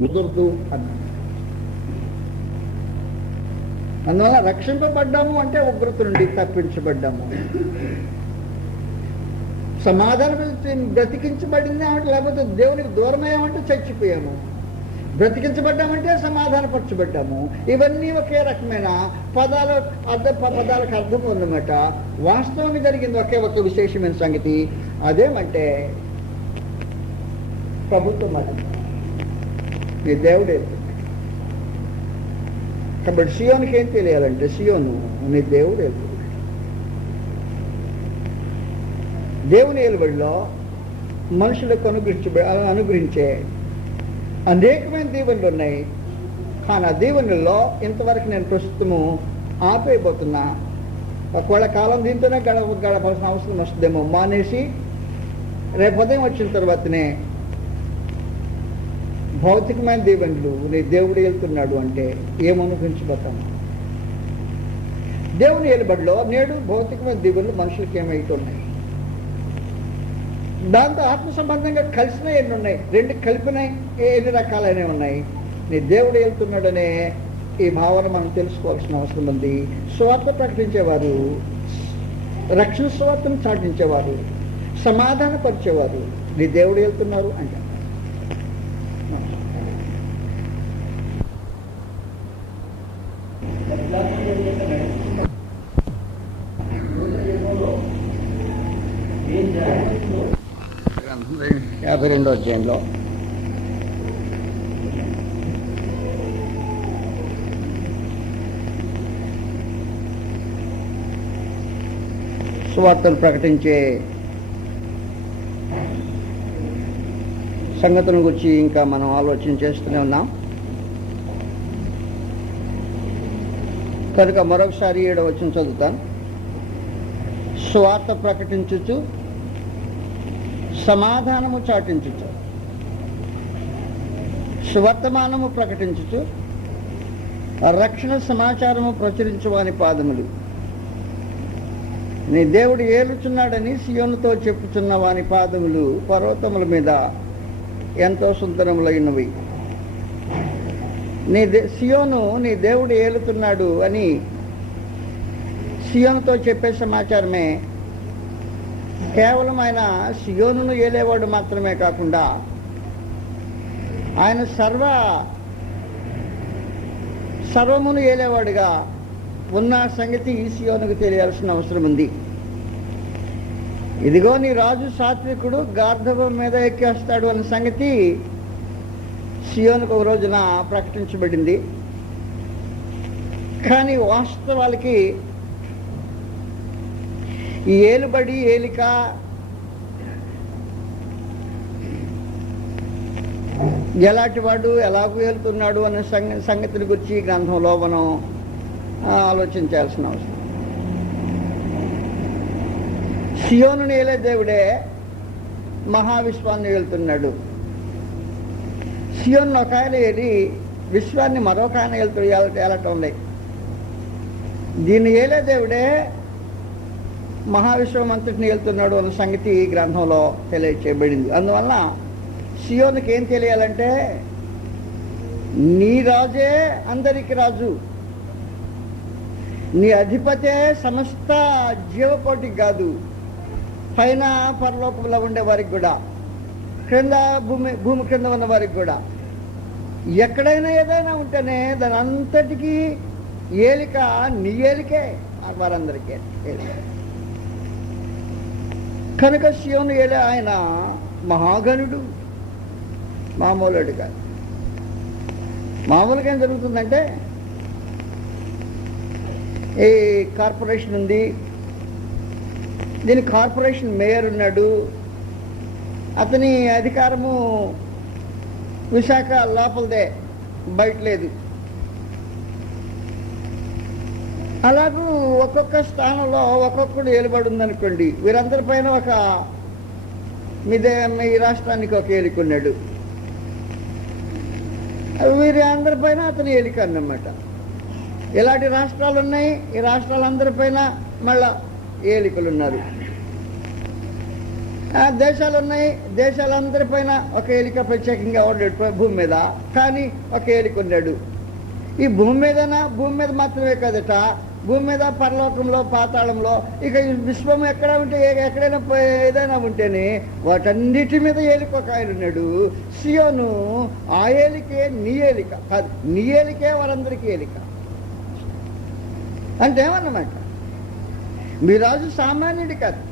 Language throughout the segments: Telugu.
కుదరదు అన్నాడు. అందువల్ల రక్షింపబడ్డాము అంటే ఉగ్రత నుండి తప్పించబడ్డాము. సమాధానం బ్రతికించబడింది అంటే, లేకపోతే దేవునికి దూరమయ్యామంటే చచ్చిపోయాము. బ్రతికించబడ్డామంటే సమాధానపరచబడ్డాము. ఇవన్నీ ఒకే రకమైన పదాలకు అర్థం ఉందన్నమాట. వాస్తవంగా జరిగింది ఒకే ఒక విశేషమైన సంగతి. అదేమంటే ప్రభుత్వం అది నీ దేవుడే. కాబట్టి సియోనుకి ఏం తెలియాలంటే, సియోను నీ దేవుడు వెళ్తున్నాడు. దేవుని ఏలుబడిలో మనుషులకు అనుగ్రహించే అనేకమైన దీవెనలు ఉన్నాయి. కానీ ఆ దీవెనల్లో ఇంతవరకు నేను ప్రస్తుతము ఆపేయబోతున్నా. ఒకవేళ కాలం దీంతోనే గడపాల్సిన అవసరం వస్తుందేమో మానేసి రేపు ఉదయం వచ్చిన తర్వాతనే భౌతికమైన దీవెనలు నీ దేవుడు వెళ్తున్నాడు అంటే ఏమనుభవించబోతాము. దేవుని ఏలుబడిలో నేడు భౌతికమైన దీవెనలు మనుషులకి ఏమైతున్నాయి. దాంతో ఆత్మ సంబంధంగా కలిసిన ఎన్ని ఉన్నాయి, రెండు కలిపిన ఎన్ని రకాలైనవి ఉన్నాయి. నీ దేవుడు వెళ్తున్నాడనే ఈ భావన మనం తెలుసుకోవాల్సిన అవసరం ఉంది. స్వార్థ ప్రకటించేవారు, రక్షణ స్వార్థను చాటించేవారు, సమాధానపరిచేవారు నీ దేవుడు వెళ్తున్నారు అంటారు. గ్రంథం 52వ అధ్యాయంలో సువార్తను ప్రకటించే సంగతుల గురించి ఇంకా మనం ఆలోచన చేస్తూనే ఉన్నాం. కనుక మరొకసారి 7వ వచనం చదువుతాను. సువార్త ప్రకటించుచు సమాధానము చాటించుచు, సువర్తమానము ప్రకటించుచు రక్షణ సమాచారము ప్రచురించు వాని పాదములు. నీ దేవుడు ఏలుచున్నాడని సియోనుతో చెప్పుచున్న వాని పాదములు పర్వతముల మీద ఎంతో సుందరములైనవి. సియోను నీ దేవుడు ఏలుతున్నాడు అని సియోనుతో చెప్పే సమాచారమే కేవలం ఆయన సియోనును ఏలేవాడు మాత్రమే కాకుండా ఆయన సర్వమును ఏలేవాడుగా ఉన్న సంగతి ఈ సియోనుకు తెలియాల్సిన అవసరం ఉంది. ఇదిగో నీ రాజు సాత్వికుడు గార్ధవం మీద ఎక్కేస్తాడు అన్న సంగతి సియోనుకు ఒక రోజున ప్రకటించబడింది. కానీ వాస్తవాలకి ఈ ఏలుబడి ఏలిక ఎలాంటి వాడు ఎలాగూ వెళ్తున్నాడు అనే సంగతిని గురించి గ్రంథంలో మనం ఆలోచించాల్సిన అవసరం. సియోనుని ఏలే దేవుడే మహావిశ్వాన్ని వెళ్తున్నాడు. సియోను ఒక ఆయన ఏలి విశ్వాన్ని మరొక ఆయన ఏలటం లేదు. దీన్ని ఏలే దేవుడే మహావిశ్వం అంతటిని వెళ్తున్నాడు అన్న సంగతి ఈ గ్రంథంలో తెలియచేయబడింది. అందువల్ల సియోనుకి ఏం తెలియాలంటే, నీ రాజే అందరికి రాజు, నీ అధిపతే సమస్త జీవకోటికి కాదు, పైన పరలోకంలో ఉండే వారికి కూడా, క్రింద భూమి క్రింద ఉన్న వారికి కూడా, ఎక్కడైనా ఏదైనా ఉంటేనే దాని అంతటికీ ఏలిక నీ ఏలికే, వారందరికీ ఏలిక. కనుక సియోను ఏలే ఆయన మహాగణుడు, మామూలుడు కాదు. మామూలుగా ఏం జరుగుతుందంటే, ఈ కార్పొరేషన్ ఉంది, దీని కార్పొరేషన్ మేయర్ ఉన్నాడు, అతని అధికారము విశాఖ లోపలదే, బయట లేదు. అలాగూ ఒక్కొక్క స్థానంలో ఒక్కొక్కడు ఏలుబడి ఉందనుకోండి, వీరందరిపైన ఒక మీ రాష్ట్రానికి ఒక ఏలికున్నాడు, వీరి అందరిపైన అతని ఏలిక అన్నమాట. ఇలాంటి రాష్ట్రాలు ఉన్నాయి, ఈ రాష్ట్రాలందరిపైన మళ్ళా ఏలికలు ఉన్నారు. దేశాలు ఉన్నాయి, దేశాలందరిపైన ఒక ఏలిక ప్రత్యేకంగా ఉన్నాడు భూమి మీద. కానీ ఒక ఏలిక ఉన్నాడు. ఈ భూమి మీద మాత్రమే కదట, భూమి మీద, పరలోకంలో, పాతాళంలో, ఇక ఈ విశ్వం ఎక్కడ ఉంటే ఎక్కడైనా ఏదైనా ఉంటేనే వాటన్నిటి మీద ఏలిక ఒక ఆయన ఉన్నాడు. సియోను ఆ ఏలికే నీ ఏలిక కాదు, నీ ఏలికే వారందరికీ ఏలిక అంటే ఏమన్నమాట. మీ రాజు సామాన్యుడి కాదు.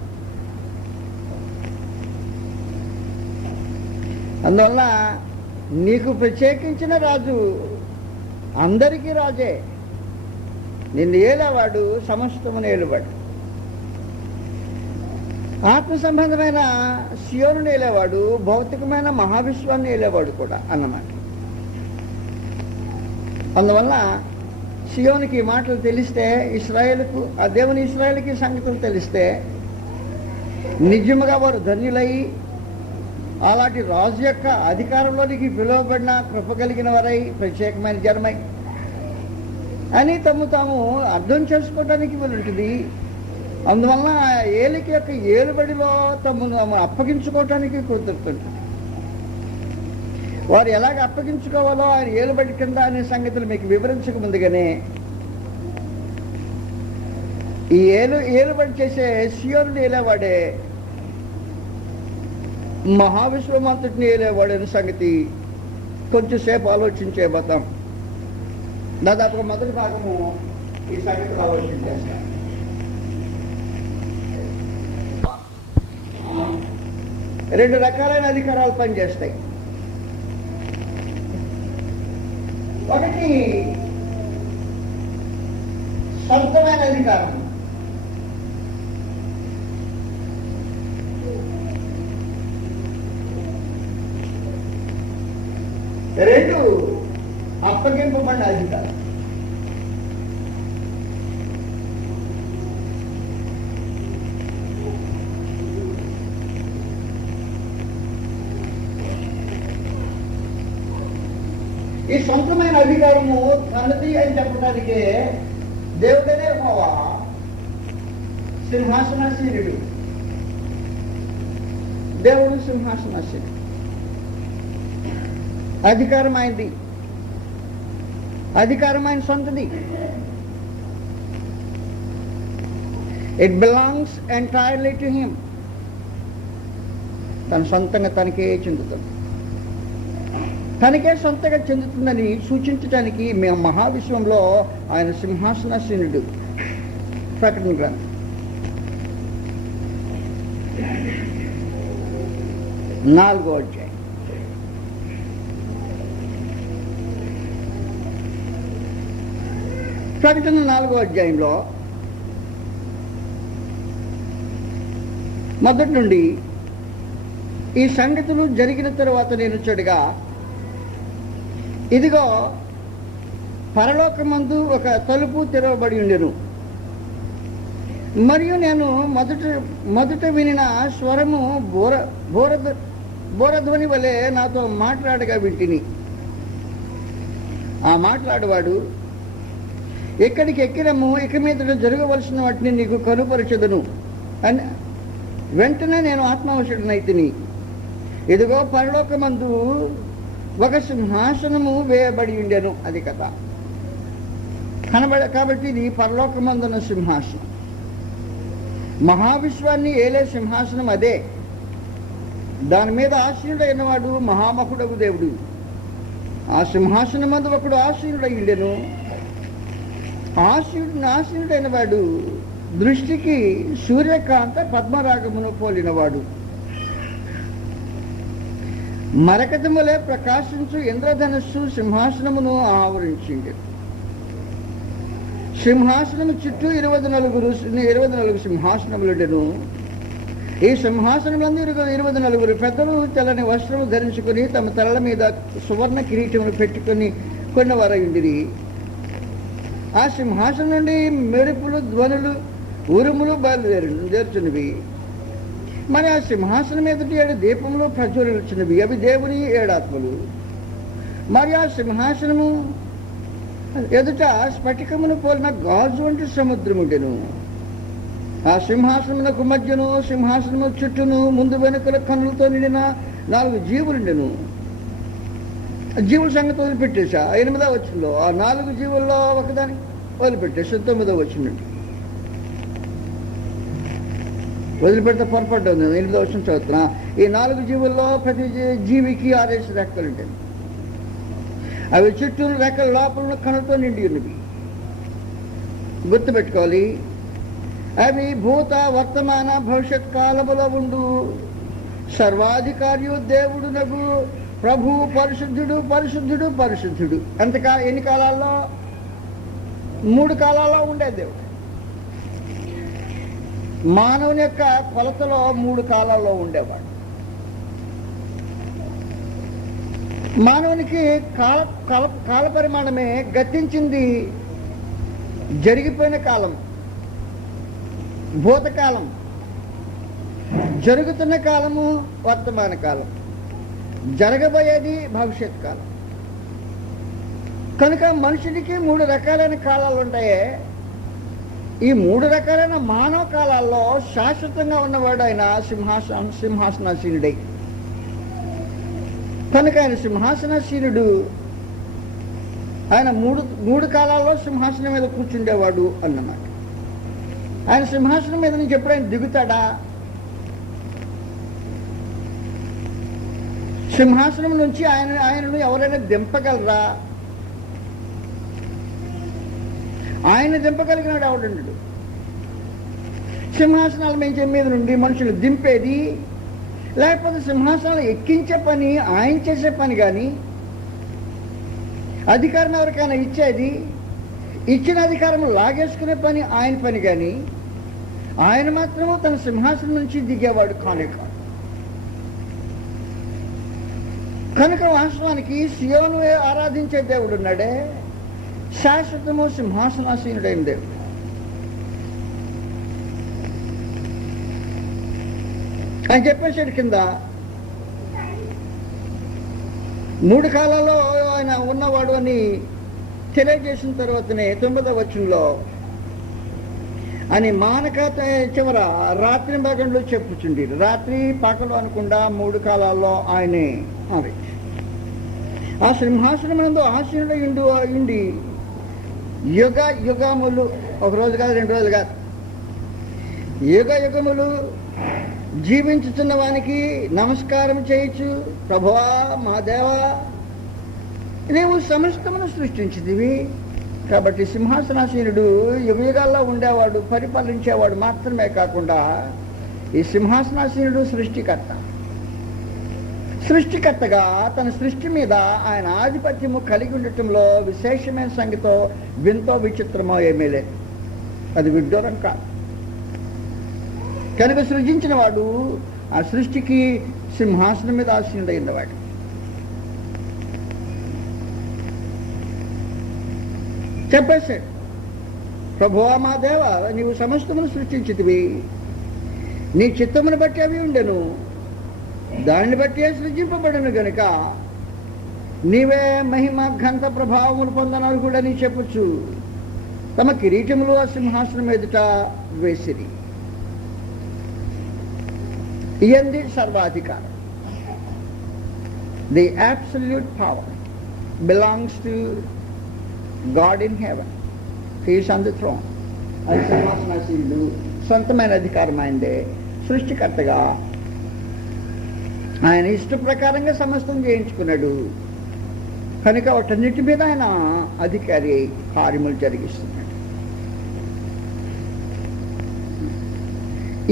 అందువల్ల నీకు ప్రత్యేకించిన రాజు అందరికీ రాజే. నిన్ను ఏలేవాడు సమస్తమును ఏలువాడు. ఆత్మ సంబంధమైన సియోనుని ఏలేవాడు భౌతికమైన మహావిశ్వాన్ని ఏలేవాడు కూడా అన్నమాట. అందువల్ల సియోనికి మాటలు తెలిస్తే, ఇశ్రాయేలుకు, ఆ దేవుని ఇశ్రాయేలుకి సంగతులు తెలిస్తే నిజముగా వారు ధన్యులై అలాంటి రాజు యొక్క అధికారంలోనికి పిలువబడిన కృప కలిగిన వారై ప్రత్యేకమైన జన్మై అని తాము అర్థం చేసుకోవడానికి వీలుంటుంది. అందువలన ఆ ఏలిక యొక్క ఏలుబడిలో తమను అప్పగించుకోవటానికి కుదురుతుంటుంది. వారు ఎలాగ అప్పగించుకోవాలో ఆయన ఏలుబడి కింద అనే సంగతులు మీకు వివరించక ముందుగానే ఈ ఏలుబడి చేసే సియోనుని ఏలేవాడే మహావిశ్వమంతటిని ఏలేవాడనే సంగతి కొంచెంసేపు ఆలోచించేపోతాం. దాదాపుగా మొదటి భాగము ఈ సంగతిలో ఆలోచించేస్తాం. రెండు రకాలైన అధికారాలు పనిచేస్తాయి. ఒకటి సొంతమైన అధికారం, రెండు అప్పగింపబడిన అధికారం. ఈ సొంతమైన అధికారము తనది అని చెప్పడానికే దేవుడనే హోవా సింహాసనాసీనుడు. దేవుడు సింహాసనాసీనుడు. అధికారం ఆయనది, అధికారం ఆయన సొంతది. It belongs entirely to him. తన సొంతంగా తనకే చెందుతుంది. తనకే సొంతగా చెందుతుందని సూచించడానికి మేము మహావిశ్వంలో ఆయన సింహాసనాసీనుడు. ప్రకటన గ్రంథం 4వ అధ్యాయం. ప్రకటన 4వ అధ్యాయంలో మొదటి నుండి ఈ సంగతులు జరిగిన తరువాత నేను చెడుగా, ఇదిగో పరలోకమందు ఒక తలుపు తెరవబడి ఉండెను. మరియు నేను మొదట వినిన స్వరము బోరధ్వని వలె నాతో మాట్లాడగా వింటిని. ఆ మాట్లాడేవాడు, ఎక్కడికి ఎక్కినము, ఇక మీద జరగవలసిన వాటిని నీకు కనుపరచదును అని. వెంటనే నేను ఆత్మవశుడనైతిని. ఇదిగో పరలోకమందు ఒక సింహాసనము వేయబడి ఉండెను. అది కదా కాబట్టి ఇది పరలోకమందున్న సింహాసనం. మహావిశ్వాన్ని ఏలే సింహాసనం అదే. దాని మీద ఆసీనుడైన వాడు మహామహుడగు దేవుడు. ఆ సింహాసనం మందు ఒకడు ఆసీనుడై ఉండెను. ఆసీనుడైన వాడు దృష్టికి సూర్యకాంత పద్మరాగమును పోలినవాడు. మరకతములే ప్రకాశించు ఇంద్రధనస్సు సింహాసనమును ఆవరించింది. సింహాసనము చుట్టూ 24 సింహాసనములుండెను. ఈ సింహాసనములందు 24 పెద్దలు తెల్లని వస్త్రము ధరించుకుని తమ తలల మీద సువర్ణ కిరీటములు పెట్టుకుని కొన్నవారైండిరి. ఆ సింహాసనం నుండి మెరుపులు, ధ్వనులు, ఉరుములు బయలుదేరుచున్నవి. మరి ఆ సింహాసనం ఎదుటి 7 దీపములు ప్రజ్వలించినవి. అవి దేవుని 7 ఆత్మలు. మరి ఆ సింహాసనము ఎదుట స్ఫటికమును పోలిన గాజు వంటి సముద్రం ఉండెను. ఆ సింహాసనమునకు మధ్యను సింహాసనము చుట్టూను ముందు వెనుకల కన్నులతో నిండిన 4 జీవులుండెను. జీవుల సంగతి వదిలిపెట్టేశా 8వ వచనంలో. ఆ 4 జీవుల్లో ఒకదాన్ని వదిలిపెట్టేసా 9వ వచనం నుండి. వదిలిపెడితే పొరపాటు ఉంది. 8వ వచనం చదువుతున్నా. ఈ 4 జీవుల్లో ప్రతి జీవికి 6 రెక్కలు ఉంటాయి. అవి చుట్టూ రెక్కల లోపల కనులతో నిండి ఉన్నవి. గుర్తుపెట్టుకోవాలి, అవి భూత వర్తమాన భవిష్యత్ కాలములో ఉండు సర్వాధికారియు దేవుడునగు ప్రభు పరిశుద్ధుడు పరిశుద్ధుడు పరిశుద్ధుడు. ఎన్ని కాలాల్లో? 3 కాలాల్లో ఉండే దేవుడు. మానవుని యొక్క కొలతలో 3 కాలాల్లో ఉండేవాడు. మానవునికి కాల పరిమాణమే గతించింది జరిగిపోయిన కాలం, భూతకాలం, జరుగుతున్న కాలము వర్తమాన కాలం, జరగబోయేది భవిష్యత్ కాలం. కనుక మనుషుడికి 3 రకాలైన కాలాలు ఉంటాయి. ఈ 3 రకాలైన మానవ కాలాల్లో శాశ్వతంగా ఉన్నవాడు ఆయన సింహాసనాసీనుడై. కనుక ఆయన సింహాసనాసీనుడు. ఆయన మూడు కాలాల్లో సింహాసనం మీద కూర్చుండేవాడు అన్నమాట. ఆయన సింహాసనం మీద నుంచి ఎప్పుడైనా దిగుతాడా? సింహాసనం నుంచి ఆయనను ఎవరైనా దింపగలరా? ఆయన దింపగలిగినాడు ఎవడుండడు. సింహాసనాల మీద నుండి మనుషులు దింపేది, లేకపోతే సింహాసనాలు ఎక్కించే పని ఆయన చేసే పని. కానీ అధికారం ఎవరికైనా ఇచ్చేది, ఇచ్చిన అధికారం లాగేసుకునే పని ఆయన పని. కానీ ఆయన మాత్రము తన సింహాసనం నుంచి దిగేవాడు కానే కాదు. కనుక వాస్తవానికి సియోను ఆరాధించే దేవుడు ఉన్నాడే శాశ్వతము సింహాసనాసీనుడైన దేవుడు. ఆయన చెప్పేసాడు కింద 3 కాలాల్లో ఆయన ఉన్నవాడు అని తెలియజేసిన తర్వాతనే 9వ వచనంలో అని మానక చివర రాత్రి భాగంలో చెప్పుచుండి, రాత్రి పగలు అనకుండా 3 కాలాల్లో ఆయనే ఆ సింహాసనమునందు ఆసీనుడై ఉండి యుగ యుగములు, 1 రోజు కాదు 2 రోజులు కాదు, యుగ యుగములు జీవించుతున్న వానికి నమస్కారం చేయొచ్చు. ప్రభువా మా దేవా, నీవు సమస్తమును సృష్టించితివి. కాబట్టి సింహాసనాసీనుడు యుగయుగాల్లో ఉండేవాడు, పరిపాలించేవాడు మాత్రమే కాకుండా ఈ సింహాసనాసీనుడు సృష్టికర్తగా తన సృష్టి మీద ఆయన ఆధిపత్యము కలిగి ఉండటంలో విశేషమైన సంగతో వింతో విచిత్రమో ఏమీ లేదు. అది విడ్డూరం కాదు. కనుక సృజించిన వాడు ఆ సృష్టికి సింహాసనం మీద ఆసీనుడైన వాడు. చెప్పేశాడు, ప్రభువా మా దేవా, నీవు సమస్తమును సృష్టించితివి. నీ చిత్తమును బట్టి అవి ఉండెను, దానిని బట్టి సృజింపబడను గనుక నీవే మహిమ ఘంత ప్రభావములు పొందనాలు కూడా నీ చెప్పచ్చు. తమ కిరీటములు ఆ సింహాసనం ఎదుట వేసిరి. ఇయంది సర్వాధికారం. The absolute power belongs to God in heaven. He is on the throne. అది సింహాసనాసీనుడు, సొంతమైన అధికారం అయిందే. సృష్టికర్తగా ఆయన ఇష్ట ప్రకారంగా సమస్తం చేయించుకున్నాడు. కనుక వాటన్నిటి మీద ఆయన అధికారి కార్యములు జరిగిస్తున్నాడు.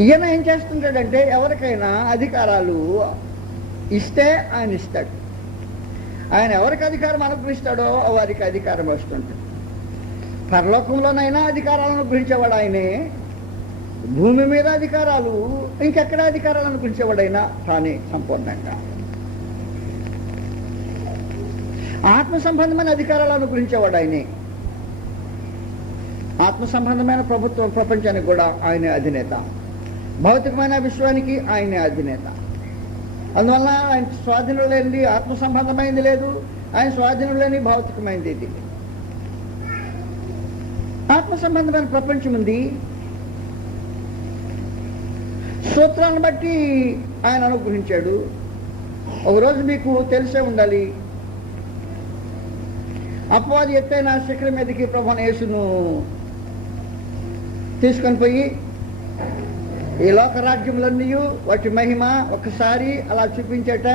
ఈయన ఏం చేస్తుంటాడంటే ఎవరికైనా అధికారాలు ఇస్తే ఆయన ఇస్తాడు. ఆయన ఎవరికి అధికారం అనుగ్రహిస్తాడో వారికి అధికారం వస్తుంటుంది. పరలోకంలోనైనా అధికారాలను అనుగ్రహించేవాడు ఆయనే. భూమి మీద అధికారాలు, ఇంకెక్కడ అధికారాలు అనుగ్రహించేవాడైనా తానే సంపూర్ణంగా. ఆత్మ సంబంధమైన అధికారాలు అనుగ్రహించేవాడు ఆయనే. ఆత్మ సంబంధమైన ప్రభుత్వం ప్రపంచానికి కూడా ఆయనే అధినేత. భౌతికమైన విశ్వానికి ఆయనే అధినేత. అందువల్ల ఆయన స్వాధీనం లేనిది ఆత్మ సంబంధమైంది లేదు, ఆయన స్వాధీనం లేని భౌతికమైంది ఇది. ఆత్మ సంబంధమైన ప్రపంచం ఉంది, సూత్రాన్ని బట్టి ఆయన అనుగ్రహించాడు. ఒకరోజు మీకు తెలిసే ఉండాలి, అపవాది ఎత్తైన శిఖరం మీదకి ప్రభువైన యేసును తీసుకొని పోయి ఈ లోక రాజ్యములన్నీ వాటి మహిమ ఒకసారి అలా చూపించేట.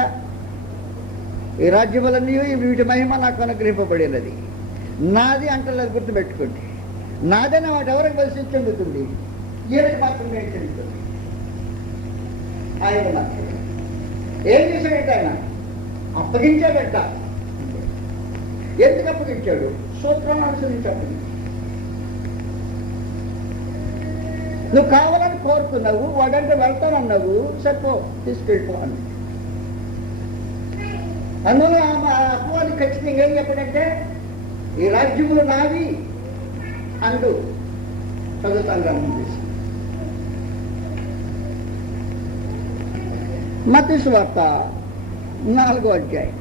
ఈ రాజ్యములన్నీ వీటి మహిమ నాకు అనుగ్రహింపబడినది, నాది అంటలేదు. గుర్తుపెట్టుకోండి, నాదైనా వాటి ఎవరికి కలిసి చెందుతుంది, ఈయనకి మాత్రమే చెందుతుంది. ఆయన ఏం చేశాడంటే ఆయన అప్పగించాడట. ఎందుకు అప్పగించాడు? సూత్రాన్ని అనుసరించి అప్పగించాడు. నువ్వు కావాలని కోరుకున్నావు, వాడంటే వెళ్తానన్నావు, సరిపో తీసుకెళ్ళిపో అని. అందులో అపవాది ఖచ్చితంగా ఏం చెప్పాడంటే ఈ రాజ్యములు నావి అంటూ చదువుతాను చేసి. మత్తయి సువార్త 4వ అధ్యాయం.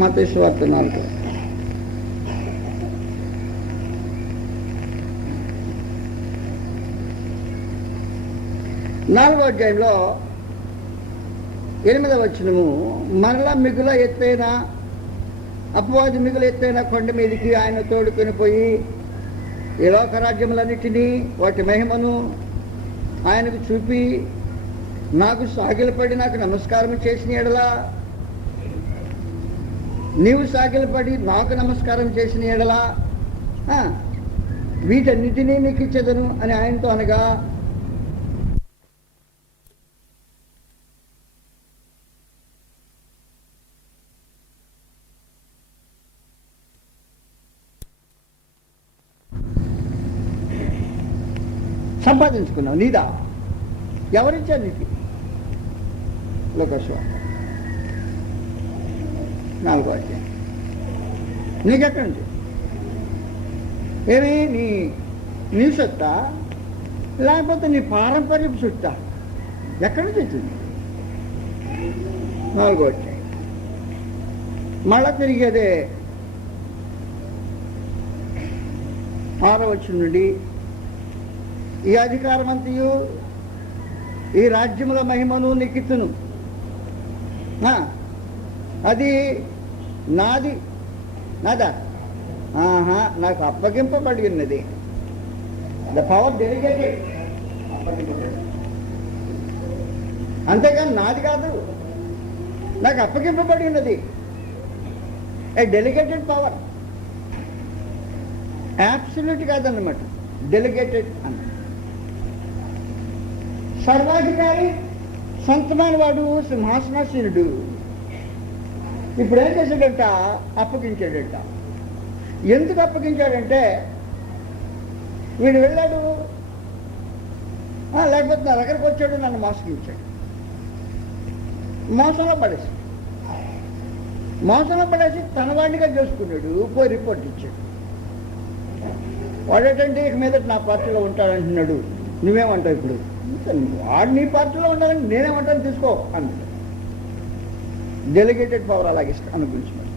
మత్తయి సువార్త 4. నాలుగో అధ్యాయంలో 8వ వచనము, మరలా మిగుల ఎత్తైన అపవాది మిగులు ఎత్తైన కొండ మీదకి ఆయన తోడుకొని పోయి ఈ లోక రాజ్యములన్నిటినీ వాటి మహిమను ఆయనకు చూపి నాకు సాగిలపడి నాకు నమస్కారం చేసిన ఎడలా, నీవు సాగిలపడి నాకు నమస్కారం చేసిన ఎడలా వీటన్నిటినీ నీకు ఇచ్చేదను అని ఆయనతో అనగా, సంపాదించుకున్నావు, నీదా? ఎవరిచ్చారు నీకు? లోకస్వామి 4వ అధ్యాయం. నీకెక్కడి నుంచి? ఏమి నీ సొత్తా లేకపోతే నీ పారంపర్యపు సొత్తా? ఎక్కడి నుంచి వచ్చింది? 4వ అధ్యాయం. మళ్ళా తిరిగేదే 6వ వచనం నుండి, ఈ అధికారమంతయు ఈ రాజ్యముల మహిమను నీకిచ్చును, అది నాది. నాదా? నాకు అప్పగింపబడి ఉన్నది. ద పవర్ డెలిగేటెడ్, అంతేగాని నాది కాదు, నాకు అప్పగింపబడి ఉన్నది. ఏ డెలిగేటెడ్ పవర్, అబ్సల్యూట్ కాదన్నమాట, డెలిగేటెడ్ అన్న. సర్వాధికారి సంతమైన వాడు సింహాసనాసీనుడు. ఇప్పుడు ఏం చేశాడట? అప్పగించాడట. ఎందుకు అప్పగించాడంటే వీడు వెళ్ళాడు, లేకపోతే నా దగ్గరకు వచ్చాడు, నన్ను మోసగించాడు. మోసంలో పడేసి తన వాడినిగా చేసుకున్నాడు. పోయి రిపోర్ట్ ఇచ్చాడు. వాడేటంటే ఇక మీద నా పార్టీలో ఉంటాడంటున్నాడు. నువ్వేమంటావు ఇప్పుడు? వాడు నీ పార్టీలో ఉండాలని నేనేమంటాను, తీసుకో అన్నాడు. డెలిగేటెడ్ పవర్ అలాగే అనుగురించినాడు.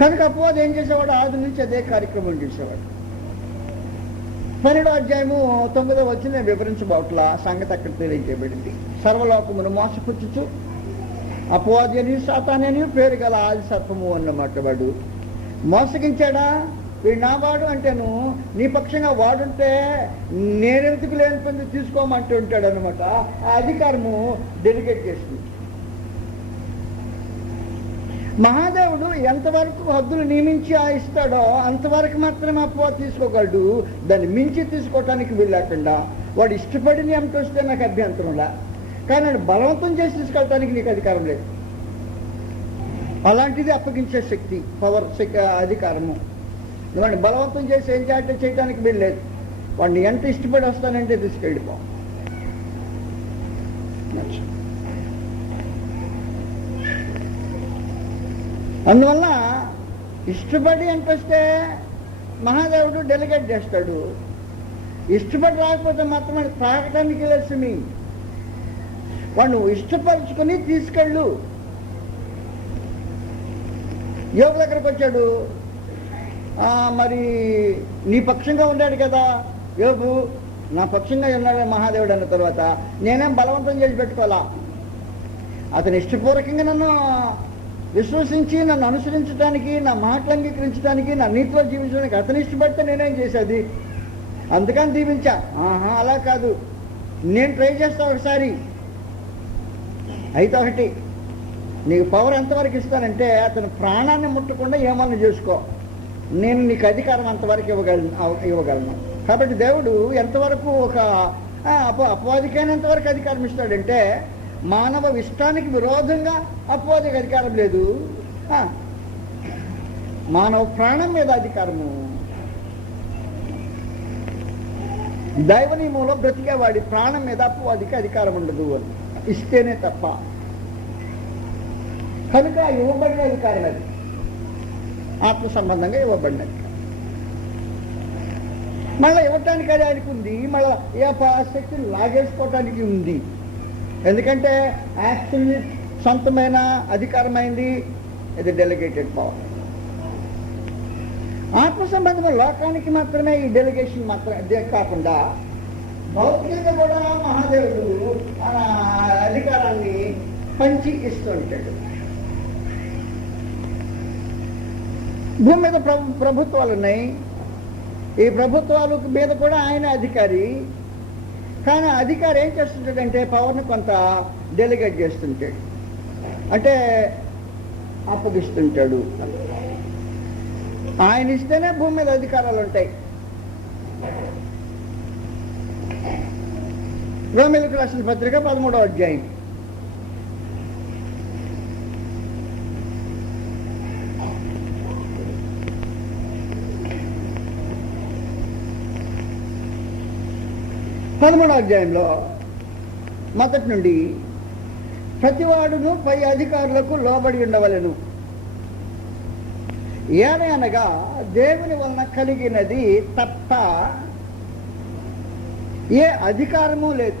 కనుక అపవాది ఏం చేసేవాడు? ఆది నుంచి అదే కార్యక్రమం చేసేవాడు. 12వ అధ్యాయము 9వ వచనం వివరించబోట్ల సంగతి అక్కడ తెలియజేయబడింది. సర్వలోకమును మోసపుచ్చుచు అపవాది అని సాతాను అని పేరు గల ఆది సర్పము అన్నమాట. వాడు మోసగించాడా? వీడు నా వాడు అంటేను నీ పక్షంగా వాడుంటే నేనెందుకు లేని పని తీసుకోమంటూ ఉంటాడు అనమాట. ఆ అధికారము డెలిగేట్ చేస్తుంది. మహాదేవుడు ఎంతవరకు హద్దులు నియమించి ఇస్తాడో అంతవరకు మాత్రమే అపవాది తీసుకోగలడు. దాన్ని మించి తీసుకోవటానికి వీల్లేకుండా వాడు ఇష్టపడిన ఏమిటి వస్తే నాకు అభ్యంతరంలా, కానీ వాడు బలవంతం చేసి తీసుకెళ్ళటానికి నీకు అధికారం లేదు. అలాంటిది అప్పగించే శక్తి, పవర్, అధికారము. వాడిని బలవంతం చేసి ఏం చేయటానికి వీల్లేదు. వాడిని ఎంత ఇష్టపడి వస్తానంటే తీసుకెళ్ళిపో. అందువల్ల ఇష్టపడి ఎంత వస్తే మహాదేవుడు డెలిగేట్ చేస్తాడు. ఇష్టపడి రాకపోతే మాత్రం వాడు తాగటానికి లక్ష్మి. వాడు నువ్వు ఇష్టపరుచుకొని తీసుకెళ్ళు. యోబు దగ్గరకు వచ్చాడు. మరి నీ పక్షంగా ఉన్నాడు కదా యోబు, నా పక్షంగా ఉన్నాడు మహాదేవుడు అన్న తర్వాత నేనేం బలవంతం చేసి పెట్టుకోవాలా? అతను ఇష్టపూర్వకంగా నన్ను విశ్వసించి నన్ను అనుసరించడానికి, నా మాటలు అంగీకరించడానికి, నా నీతిలో జీవించడానికి అతను ఇష్టపడితే నేనేం చేసేది? అందుకని దీవించా. అలా కాదు, నేను ట్రై చేస్తా ఒకసారి. అయితే ఒకటి, నీకు పవర్ ఎంతవరకు ఇస్తానంటే అతను ప్రాణాన్ని ముట్టకుండా ఏమన్నా చేసుకో, నేను నీకు అధికారం అంతవరకు ఇవ్వగలను. కాబట్టి దేవుడు ఎంతవరకు ఒక అపవాదికైనంతవరకు అధికారం ఇస్తాడంటే, మానవ ఇష్టానికి విరోధంగా అపవాదికి అధికారం లేదు. మానవ ప్రాణం మీద అధికారము, దైవ నియమంలో బ్రతికేవాడి ప్రాణం మీద అపవాదికి అధికారం ఉండదు అని ఇస్తేనే తప్ప. కనుక ఇవ్వబడిన అధికారం అది, ఆత్మ సంబంధంగా ఇవ్వబడిన అధికారం. మళ్ళీ ఇవ్వటానికి అది ఆయనకు ఉంది, మళ్ళీ ఏ శక్తిని లాగేసుకోవటానికి ఉంది. ఎందుకంటే యాక్చువల్లీ సొంతమైన అధికారమైంది, ఇది డెలిగేటెడ్ పవర్. ఆత్మ సంబంధమైన లోకానికి మాత్రమే ఈ డెలిగేషన్ మాత్రమే కాకుండా భౌతికంగా కూడా మహాదేవుడు అధికారాన్ని పంచి ఇస్తుంటాడు. భూమి మీద ప్రభుత్వాలు ఉన్నాయి, ఈ ప్రభుత్వాల మీద కూడా ఆయన అధికారి. కానీ అధికారి ఏం చేస్తుంటాడంటే పవర్ని కొంత డెలిగేట్ చేస్తుంటాడు, అంటే అప్పగిస్తుంటాడు. ఆయన ఇస్తేనే భూమి మీద అధికారాలు ఉంటాయి. రోమీయులకు రాసిన పత్రిక 13వ అధ్యాయం. అధ్యాయంలో మొదటి నుండి, ప్రతివాడును పై అధికారులకు లోబడి ఉండవలెను, ఏలయనగా దేవుని వలన కలిగినది తప్ప ఏ అధికారము లేదు.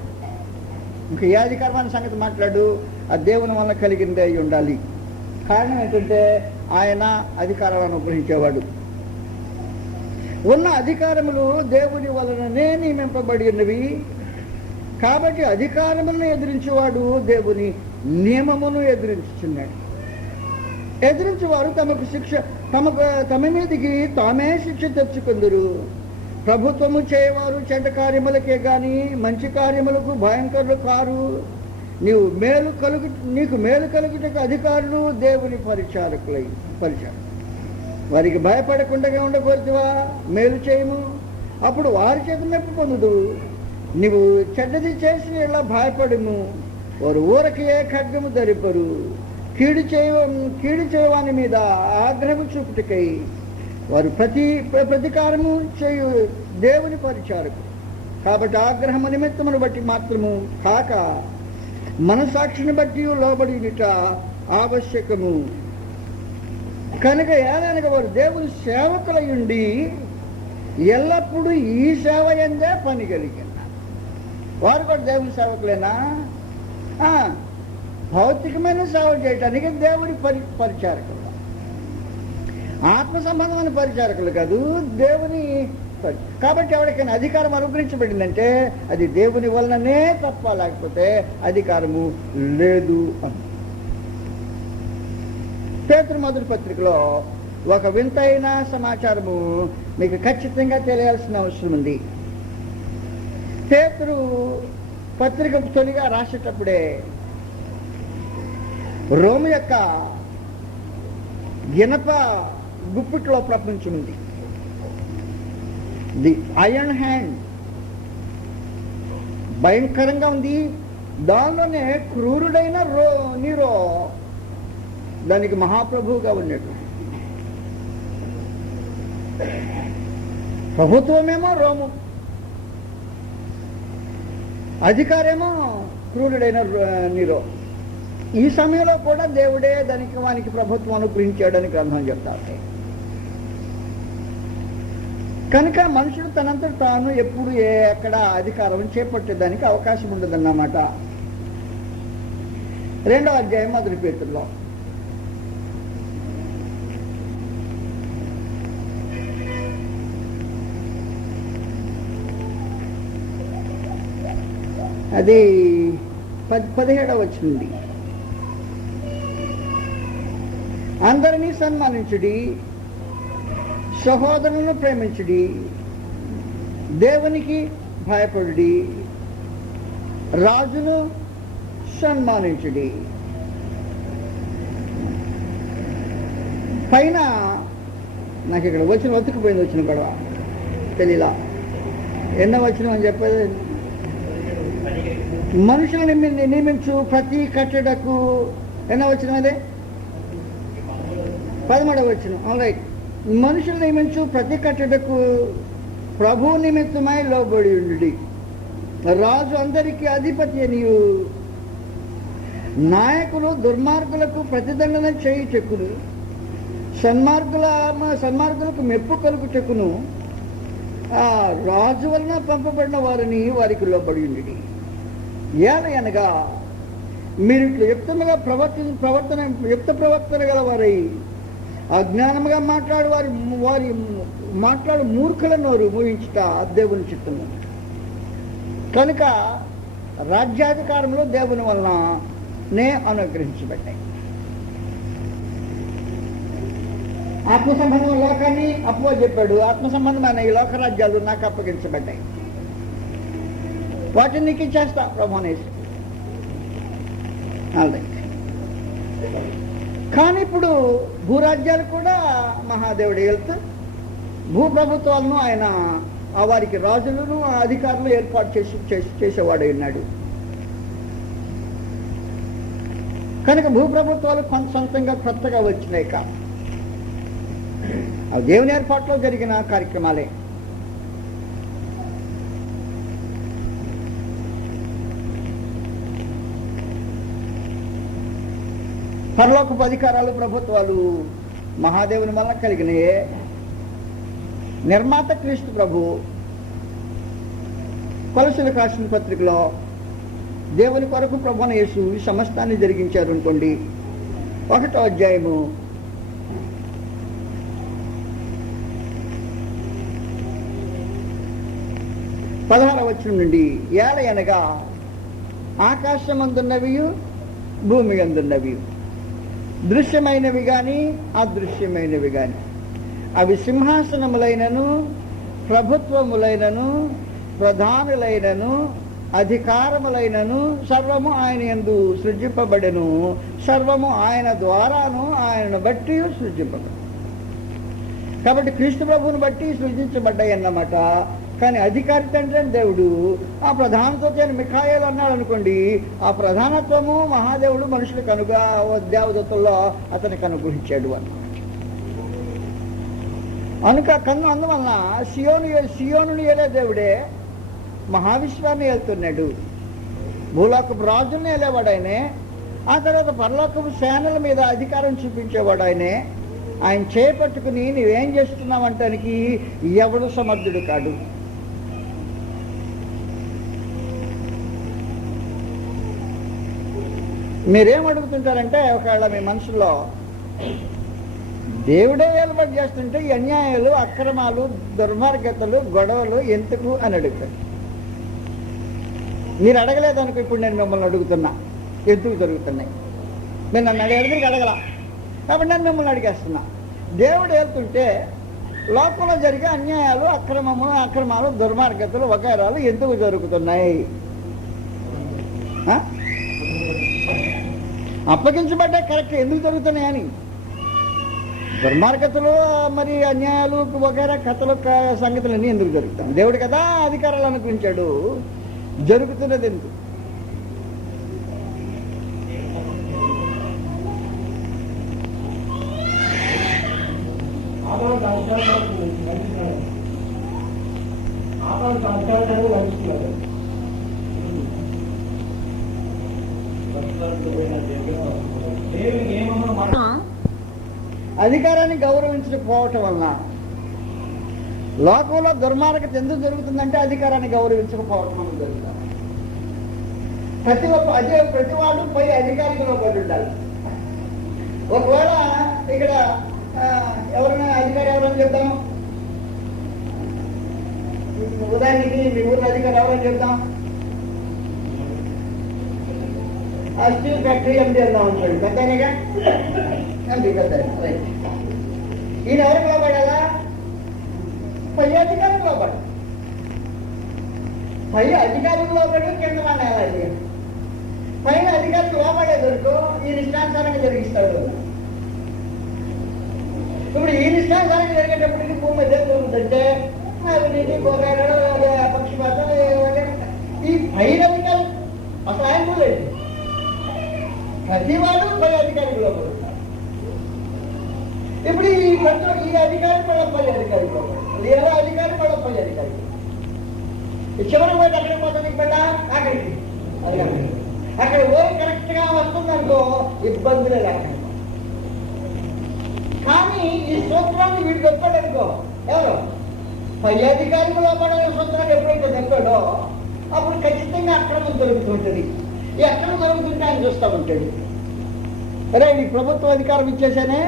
ఇంకా ఏ అధికారం అనే సంగతి మాట్లాడు, ఆ దేవుని వలన కలిగినది అయి ఉండాలి. కారణం ఏంటంటే ఆయన అధికారాలను అనుగ్రహించేవాడు. ఉన్న అధికారములు దేవుని వలననే నియమింపబడి ఉన్నవి. కాబట్టి అధికారములను ఎదిరించేవాడు దేవుని నియమమును ఎదిరించుచున్నాడు. ఎదిరించేవారు తమ మీదికి తామే శిక్ష తెచ్చుకుందరు. ప్రభుత్వము చేయవారు చెడ్డ కార్యములకే గాని మంచి కార్యములకు భయంకరులు కారు. నీకు మేలు కలుగుటకు అధికారులు దేవుని పరిచారకులు. వారికి భయపడకుండా ఉండకూడదువా? మేలు చేయము, అప్పుడు వారి చేత మెప్పు పొందుదు. నీవు చెడ్డది చేసి ఇలా భయపడము, వారు ఊరకే ఖడ్గము ధరిపరు. కీడు చేయవాని మీద ఆగ్రహము చూపుటకై వారు ప్రతీకారము చేయు దేవుని పరిచారకు. కాబట్టి ఆగ్రహము నిమిత్తమును బట్టి మాత్రము కాక మనసాక్షిని బట్టి లోబడినట ఆవశ్యకము. కనుక ఏదైనా వారు దేవుని సేవకులై ఉండి ఎల్లప్పుడూ ఈ సేవ ఎందే పని కలిగిన వారు కూడా దేవుని సేవకులేనా? భౌతికమైన సేవ చేయటానికి దేవుడి పరిచారకులు, ఆత్మ సంబంధమైన పరిచారకులు కాదు, దేవుని. కాబట్టి ఎవరికైనా అధికారం అనుగ్రహించబడిందంటే అది దేవుని వలననే తప్ప, లేకపోతే అధికారము లేదు అని. పేతురు మొదటి పత్రికలో ఒక వింతైన సమాచారము మీకు ఖచ్చితంగా తెలియాల్సిన అవసరం ఉంది. పేతురు పత్రిక తొలిగా రాసేటప్పుడే రోము యొక్క ఇనప గుప్పిట్లో ప్రపంచం ఉంది. ది ఐరన్ హ్యాండ్ భయంకరంగా ఉంది. దానిలోనే క్రూరుడైన నీరో దానికి మహాప్రభువుగా ఉన్నాడు. ప్రభుత్వమేమో రోము, అధికారేమో క్రూరుడైన నీరో. ఈ సమయంలో కూడా దేవుడే దానికి వానికి ప్రభుత్వం అనుగ్రహించాడని గ్రంథం చెప్తారు. కనుక మనుషుడు తనంతట తాను ఎప్పుడు ఎక్కడ అధికారం చేపట్టేదానికి అవకాశం ఉండదన్నమాట. 2వ అధ్యాయం మొదటి పేతురులో అది 17వ వచనం. అందరినీ సన్మానించుడి, సహోదరులను ప్రేమించుడి, దేవునికి భయపడుడి, రాజును సన్మానించుడి. పైన నాకు ఇక్కడ వచ్చిన ఒత్తుకుపోయింది, వచ్చిన గొడవ తెలియలా ఎన్నో వచ్చిన అని చెప్పేది. మనుషులను నియమించు ప్రతి కట్టడకు ఎన్నో వచ్చిన అదే 13వ వచనం. ఆల్రైట్. మనుషులు నియమించు ప్రతి కట్టడకు ప్రభు నిమిత్తమై లోబడి ఉండు, రాజు అందరికీ అధిపతి అనియు, నాయకులు దుర్మార్గులకు ప్రతిదండన చేయి చెక్కును, సన్మార్గులకు మెప్పు కలుగు చెక్కును, రాజు వలన పంపబడిన వారిని వారికి లోబడి ఉండు. ఏలయనగా మీరు ఇట్లా యుక్తముగా యుక్త ప్రవర్తన గల వారై అజ్ఞానముగా మాట్లాడు మూర్ఖుల నోరు మూయించుట దేవుని చిత్తము. కనుక రాజ్యాధికారంలో దేవుని వలన నే అనుగ్రహించబడ్డాయి. ఆత్మ సంబంధం లోకాన్ని అప్పో చెప్పాడు, ఆత్మ సంబంధమైన ఈ లోక రాజ్యాలు నాకు అప్పగించబడ్డాయి, వాటిని నీకు ఇచ్చేస్తా ప్రభు అనేసి. కానీ ఇప్పుడు భూరాజ్యాలు కూడా మహాదేవుడు వెళ్తూ భూప్రభుత్వాలను ఆయన వారికి రాజులను అధికారులు ఏర్పాటు చేసేవాడు ఉన్నాడు. కనుక భూప్రభుత్వాలు కొంత సొంతంగా కొత్తగా వచ్చినాయి కాదు, అవి దేవుని ఏర్పాటులో జరిగిన కార్యక్రమాలే. పరలోకపు అధికారాలు ప్రభుత్వాలు మహాదేవుని వల్ల కలిగినాయే. నిర్మాత క్రీస్తు ప్రభు కొలసలకు రాసిన పత్రికలో దేవుని కొరకు ప్రభువును యేసు ఈ సమస్తాన్ని జరిగించారు అనుకోండి. 1వ అధ్యాయము 16వ వచనం నుండి, ఏలయనగా ఆకాశమందున్నవి భూమి అందున్నవి, దృశ్యమైనవి గాని అదృశ్యమైనవి గాని, అవి సింహాసనములైనను ప్రభుత్వములైనను ప్రధానులైనను అధికారములైనను సర్వము ఆయన యందు సృజింపబడెను, సర్వము ఆయన ద్వారాను ఆయనను బట్టి సృజింపబడు. కాబట్టి క్రీస్తు ప్రభువును బట్టి సృజించబడ్డాయి అన్నమాట. కానీ అధికారి తండ్రి అని దేవుడు ఆ ప్రధానతో మిఖాయేలు అన్నాడు అనుకోండి, ఆ ప్రధానత్వము మహాదేవుడు మనుషులకు దేవదత్తుల్లో అతనికి అనుగ్రహించాడు అన్నమాట. అందువలన సియోనుని ఏలే దేవుడే మహావిశ్వాన్ని వెళ్తున్నాడు. భూలోకపు రాజుల్ని వెళ్ళేవాడు ఆయనే, ఆ తర్వాత పరలోకపు సేనల మీద అధికారం చూపించేవాడు ఆయనే. ఆయన చేపట్టుకుని నువ్వేం చేస్తున్నావంటానికి ఎవడు సమర్థుడు కాడు. మీరేం అడుగుతుంటారంటే, ఒకవేళ మీ మనసులో దేవుడే ఏర్పాటు చేస్తుంటే ఈ అన్యాయాలు, అక్రమాలు, దుర్మార్గతలు, గొడవలు ఎందుకు అని అడుగుతారు. మీరు అడగలేదనుకో, ఇప్పుడు నేను మిమ్మల్ని అడుగుతున్నా ఎందుకు జరుగుతున్నాయి. నేను నన్ను అడిగేది అడగల కాబట్టి నేను మిమ్మల్ని అడిగేస్తున్నా. దేవుడు వెళ్తుంటే లోకంలో జరిగే అన్యాయాలు, అక్రమాలు, దుర్మార్గతలు, వగైరాలు ఎందుకు జరుగుతున్నాయి? అప్పగించబడ్డా కరెక్ట్, ఎందుకు జరుగుతున్నాయని. దుర్మార్గతలు, మరి అన్యాయాలు, వగైరా కథలు, సంగతులన్నీ ఎందుకు జరుగుతాయి? దేవుడు కదా అధికారాలు అనుగ్రహించాడు. జరుగుతున్నది ఎందుకు? అధికారాన్ని గౌరవించకపోవటం వలన లోకంలో దుర్మార్గత ఎందుకు జరుగుతుందంటే అధికారాన్ని గౌరవించకపోవటం వల్ల జరుగుతుంది. ప్రతివాడు పోయి అధికారికి లోపడి ఉండాలి. ఒకవేళ ఇక్కడ ఎవరైనా అధికారి ఎవరని చెప్తాం, ఉదాహరణకి మీ ఊర్లో అధికారి ఎవరని చెప్తాం, ఆ స్టీల్ ఫ్యాక్టరీ ఎండి అందాం అనుకోండి, పెద్దగా ఎండి పెద్ద. రైట్. ఈయన ఎవరికి లోపడాలా? పై అధికారులకు లోపడు. పై అధికారులకు లోపడి కింద మానేయాలి. పైన అధికారులకు లోపడే దొరకు ఈయన ఇష్టానుసారంగా జరిగిస్తాడు. ఇప్పుడు ఈయన ఇష్టానుసారంగా జరిగేటప్పటికి భూమి మీద జరుగుతుందంటే అవినీతి, కోకాడు, పక్షపాతం. ఈ పైన అధికారులు అసలు ఆయన లేదు. ప్రతివాడు పై అధికారికి లోపడు. ఇప్పుడు ఈ అధికారి పడ పై అధికారికి లోపడు, లేదా అధికారి పడ పై అధికారికి. చివరికి పోయి అక్కడికి పోతుంది బిడ్డ, అక్కడికి అక్కడ పోయి కరెక్ట్ గా వస్తుందనుకో ఇబ్బందులే లేకుండా. కానీ ఈ సూత్రాన్ని వీడు చెప్పాడు అనుకో, ఎవరు పై అధికారికి లోపడే సూత్రాన్ని ఎప్పుడైతే చెప్పాడో అప్పుడు ఖచ్చితంగా అక్రమం దొరుకుతుంటుంది. ఈ అక్రమం జరుగుతుంటే ఆయన చూస్తూ ఉంటాడు. అరే ఈ ప్రభుత్వ అధికారం ఇచ్చేసానే,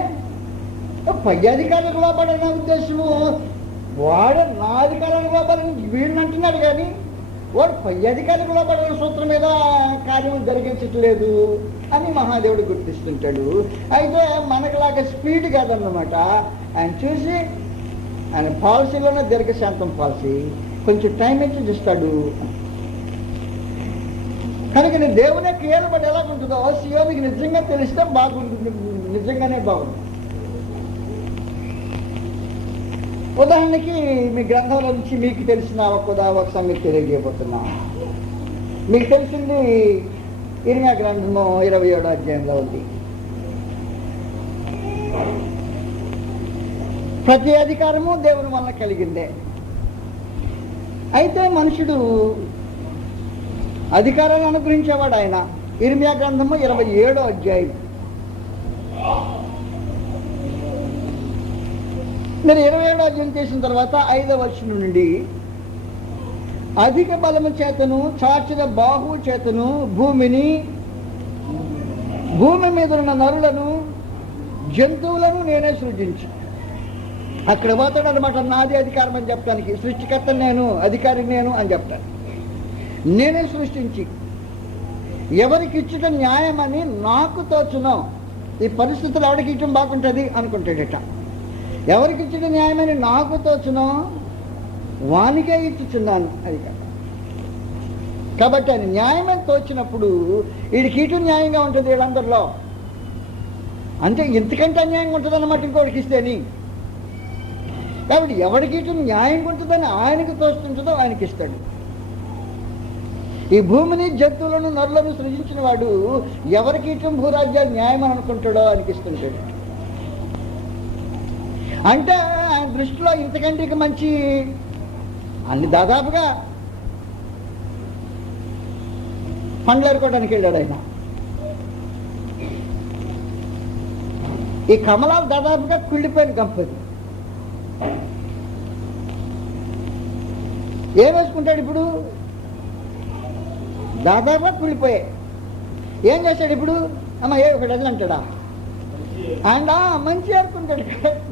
పై అధికారులకు లోపడన్న ఉద్దేశము వాడు నా అధికారానికి లోపలని వీడిని అంటున్నాడు. కానీ వాడు పై అధికారులకు లోపడిన సూత్రం మీద కార్యం జరిగించట్లేదు అని మహాదేవుడు గుర్తిస్తుంటాడు. అయితే మనకులాగా స్పీడ్ కాదన్నమాట. ఆయన చూసి ఆయన పాలసీలోనే దీర్ఘశాంతం పాలసీ, కొంచెం టైం ఇచ్చి చూస్తాడు. కనుక నీ దేవుని క్రియలు ఎలాగుంటుందో సియోనికి నిజంగా తెలిస్తే బాగుంటుంది, నిజంగానే బాగుంటుంది. ఉదాహరణకి మీ గ్రంథంలో నుంచి మీకు తెలిసిన ఒక సంగతి తెలియజేయబోతున్నా. మీకు తెలిసింది ఇర్మియా గ్రంథము 27వ అధ్యాయంలో ఉంది. ప్రతి అధికారము దేవుని వల్ల కలిగిందే. అయితే మనుషుడు అధికారాన్ని అనుగ్రహించేవాడు ఆయన. ఇర్మియా గ్రంథము 27వ అధ్యాయం. మీరు 27వ అధ్యాయం చేసిన తర్వాత 5వ వచనం నుండి, అధిక బలము చేతను చాచిన బాహువు చేతను భూమి మీద ఉన్న నరులను జంతువులను నేనే సృజించి. అక్కడ పోతాడు అనమాట. నాది అధికారం అని చెప్పడానికి, సృష్టికర్త నేను, అధికారి నేను అని చెప్తాను. నేనే సృష్టించి ఎవరికి ఇచ్చట న్యాయమని నాకు తోచునో. ఈ పరిస్థితులు ఎవరికి ఇచ్చడం బాగుంటుంది అనుకుంటాడట. ఎవరికి ఇచ్చట న్యాయమని నాకు తోచునో వానికే ఇచ్చుచున్నాను అది కాదు. కాబట్టి అది న్యాయమని తోచినప్పుడు వీడికి ఇటు న్యాయంగా ఉంటుంది వీళ్ళందరిలో. అంటే ఇంతకంటే అన్యాయంగా ఉంటుంది అన్నమాట ఇంకోటికి ఇస్తేని. కాబట్టి ఎవరికి ఇటు న్యాయంగా ఉంటుందని ఆయనకు తోస్తుంటుందో ఆయనకి ఇస్తాడు. ఈ భూమిని జంతువులను నరులను సృజించిన వాడు ఎవరికి ఇటు భూరాజ్యాలు న్యాయం అని అనుకుంటాడో అనిపిస్తుంటాడు. అంటే ఆయన దృష్టిలో ఇంతకంటే ఇక మంచి అన్ని దాదాపుగా పండ్లు ఏరుకోవడానికి వెళ్ళాడు ఆయన. ఈ కమలాలు దాదాపుగా కుళ్ళిపోయిన గంపది. ఏం వేసుకుంటాడు ఇప్పుడు? దాదాపుగా కుళ్ళిపోయాయి. ఏం చేస్తాడు ఇప్పుడు? అమ్మ ఏ ఒక డజన్ అంటాడా? అండ్ మంచి ఏరుకుంటాడు. కరెక్ట్.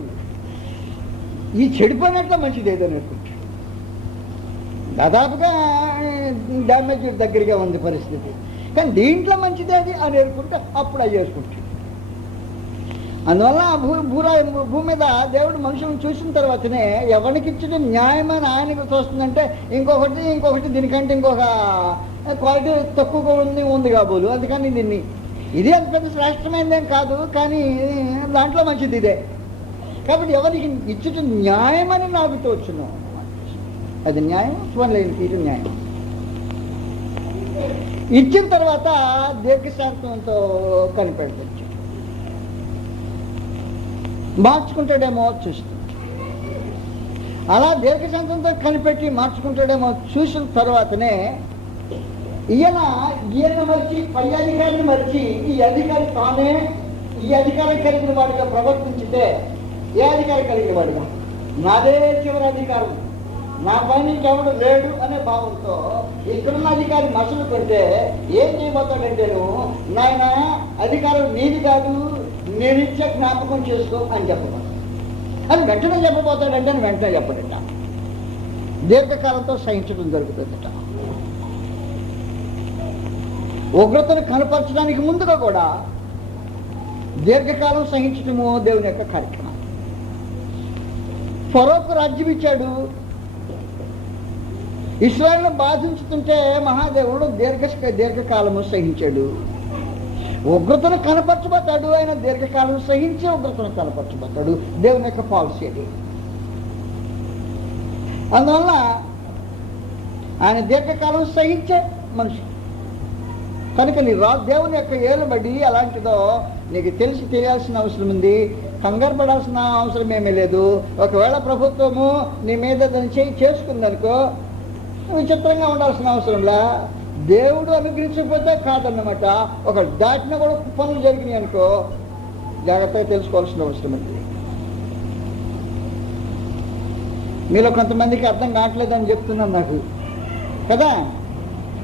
ఈ చెడిపోయినట్లు మంచిది ఏదో నేర్చుకుంటాడు. దాదాపుగా డ్యామేజ్ దగ్గరగా ఉంది పరిస్థితి. కానీ దీంట్లో మంచిది అది అని ఏరుకుంటే అప్పుడు అవి వేసుకుంటాడు. అందువల్ల భూమి మీద దేవుడు మనుషులను చూసిన తర్వాతనే ఎవరికి ఇచ్చిన న్యాయమైన ఆయనకు చూస్తుందంటే ఇంకొకటి దీనికంటే ఇంకొక క్వాలిటీ తక్కువగా ఉంది కాబోలు. అందుకని ఇది అంత పెద్ద శ్రేష్టమైనదేం కాదు, కానీ దాంట్లో మంచిది ఇదే. కాబట్టి ఎవరికి ఇచ్చుట న్యాయమని నాకు తోచును. అది న్యాయం, స్వలేనికి ఇది న్యాయం. ఇచ్చిన తర్వాత దీర్ఘశాంతంతో కనిపెడుతుంది. మార్చుకుంటాడేమో చూస్తుంది. అలా దీర్ఘశాంతంతో కనిపెట్టి మార్చుకుంటాడేమో చూసిన తర్వాతనే ఈయన మర్చి పై అధికారిని మర్చి ఈ అధికారి తానే ఈ అధికారం కలిగిన వాడిగా ప్రవర్తించితే, ఏ అధికారం కలిగిన వాడిగా నాదే చివరి అధికారం, నా పైన ఇంకెవడు లేడు అనే భావంతో ఇక్కడున్న అధికారి మసలు కొడితే ఏం చేయబోతాడంటే, నాయన అధికారం నీది కాదు, నేనిచ్చే జ్ఞాపకం చేసుకో అని చెప్పబోతాడు. అని వెంటనే చెప్పబోతాడంటే అని వెంటనే చెప్పడట. దీర్ఘకాలంతో సహించడం జరుగుతుందట. ఉగ్రతను కనపరచడానికి ముందుగా కూడా దీర్ఘకాలం సహించటము దేవుని యొక్క కార్యక్రమం. ఫరోకు రాజ్యం ఇచ్చాడు, ఇశ్రాయేలును బాధించుతుంటే మహాదేవుడు దీర్ఘకాలము సహించాడు. ఉగ్రతను కనపరచబోతాడు, ఆయన దీర్ఘకాలం సహించి ఉగ్రతను కనపరచబోతాడు. దేవుని యొక్క పాలసీ అది. అందువల్ల ఆయన దీర్ఘకాలం సహించే మనిషి కనుక నీ దేవుని యొక్క ఏలుబడి అలాంటిదో నీకు తెలియాల్సిన అవసరం ఉంది. కంగారు పడాల్సిన అవసరం ఏమీ లేదు. ఒకవేళ ప్రభుత్వము నీ మీద దాన్ని చేసుకుందనుకో, విచిత్రంగా ఉండాల్సిన అవసరంలా. దేవుడు అనుగ్రహించకపోతే కాదన్నమాట. ఒక దాటిన కూడా పనులు జరిగినాయి అనుకో, జాగ్రత్తగా తెలుసుకోవాల్సిన అవసరం ఉంది. మీలో కొంతమందికి అర్థం కావట్లేదని చెప్తున్నాను నాకు కదా,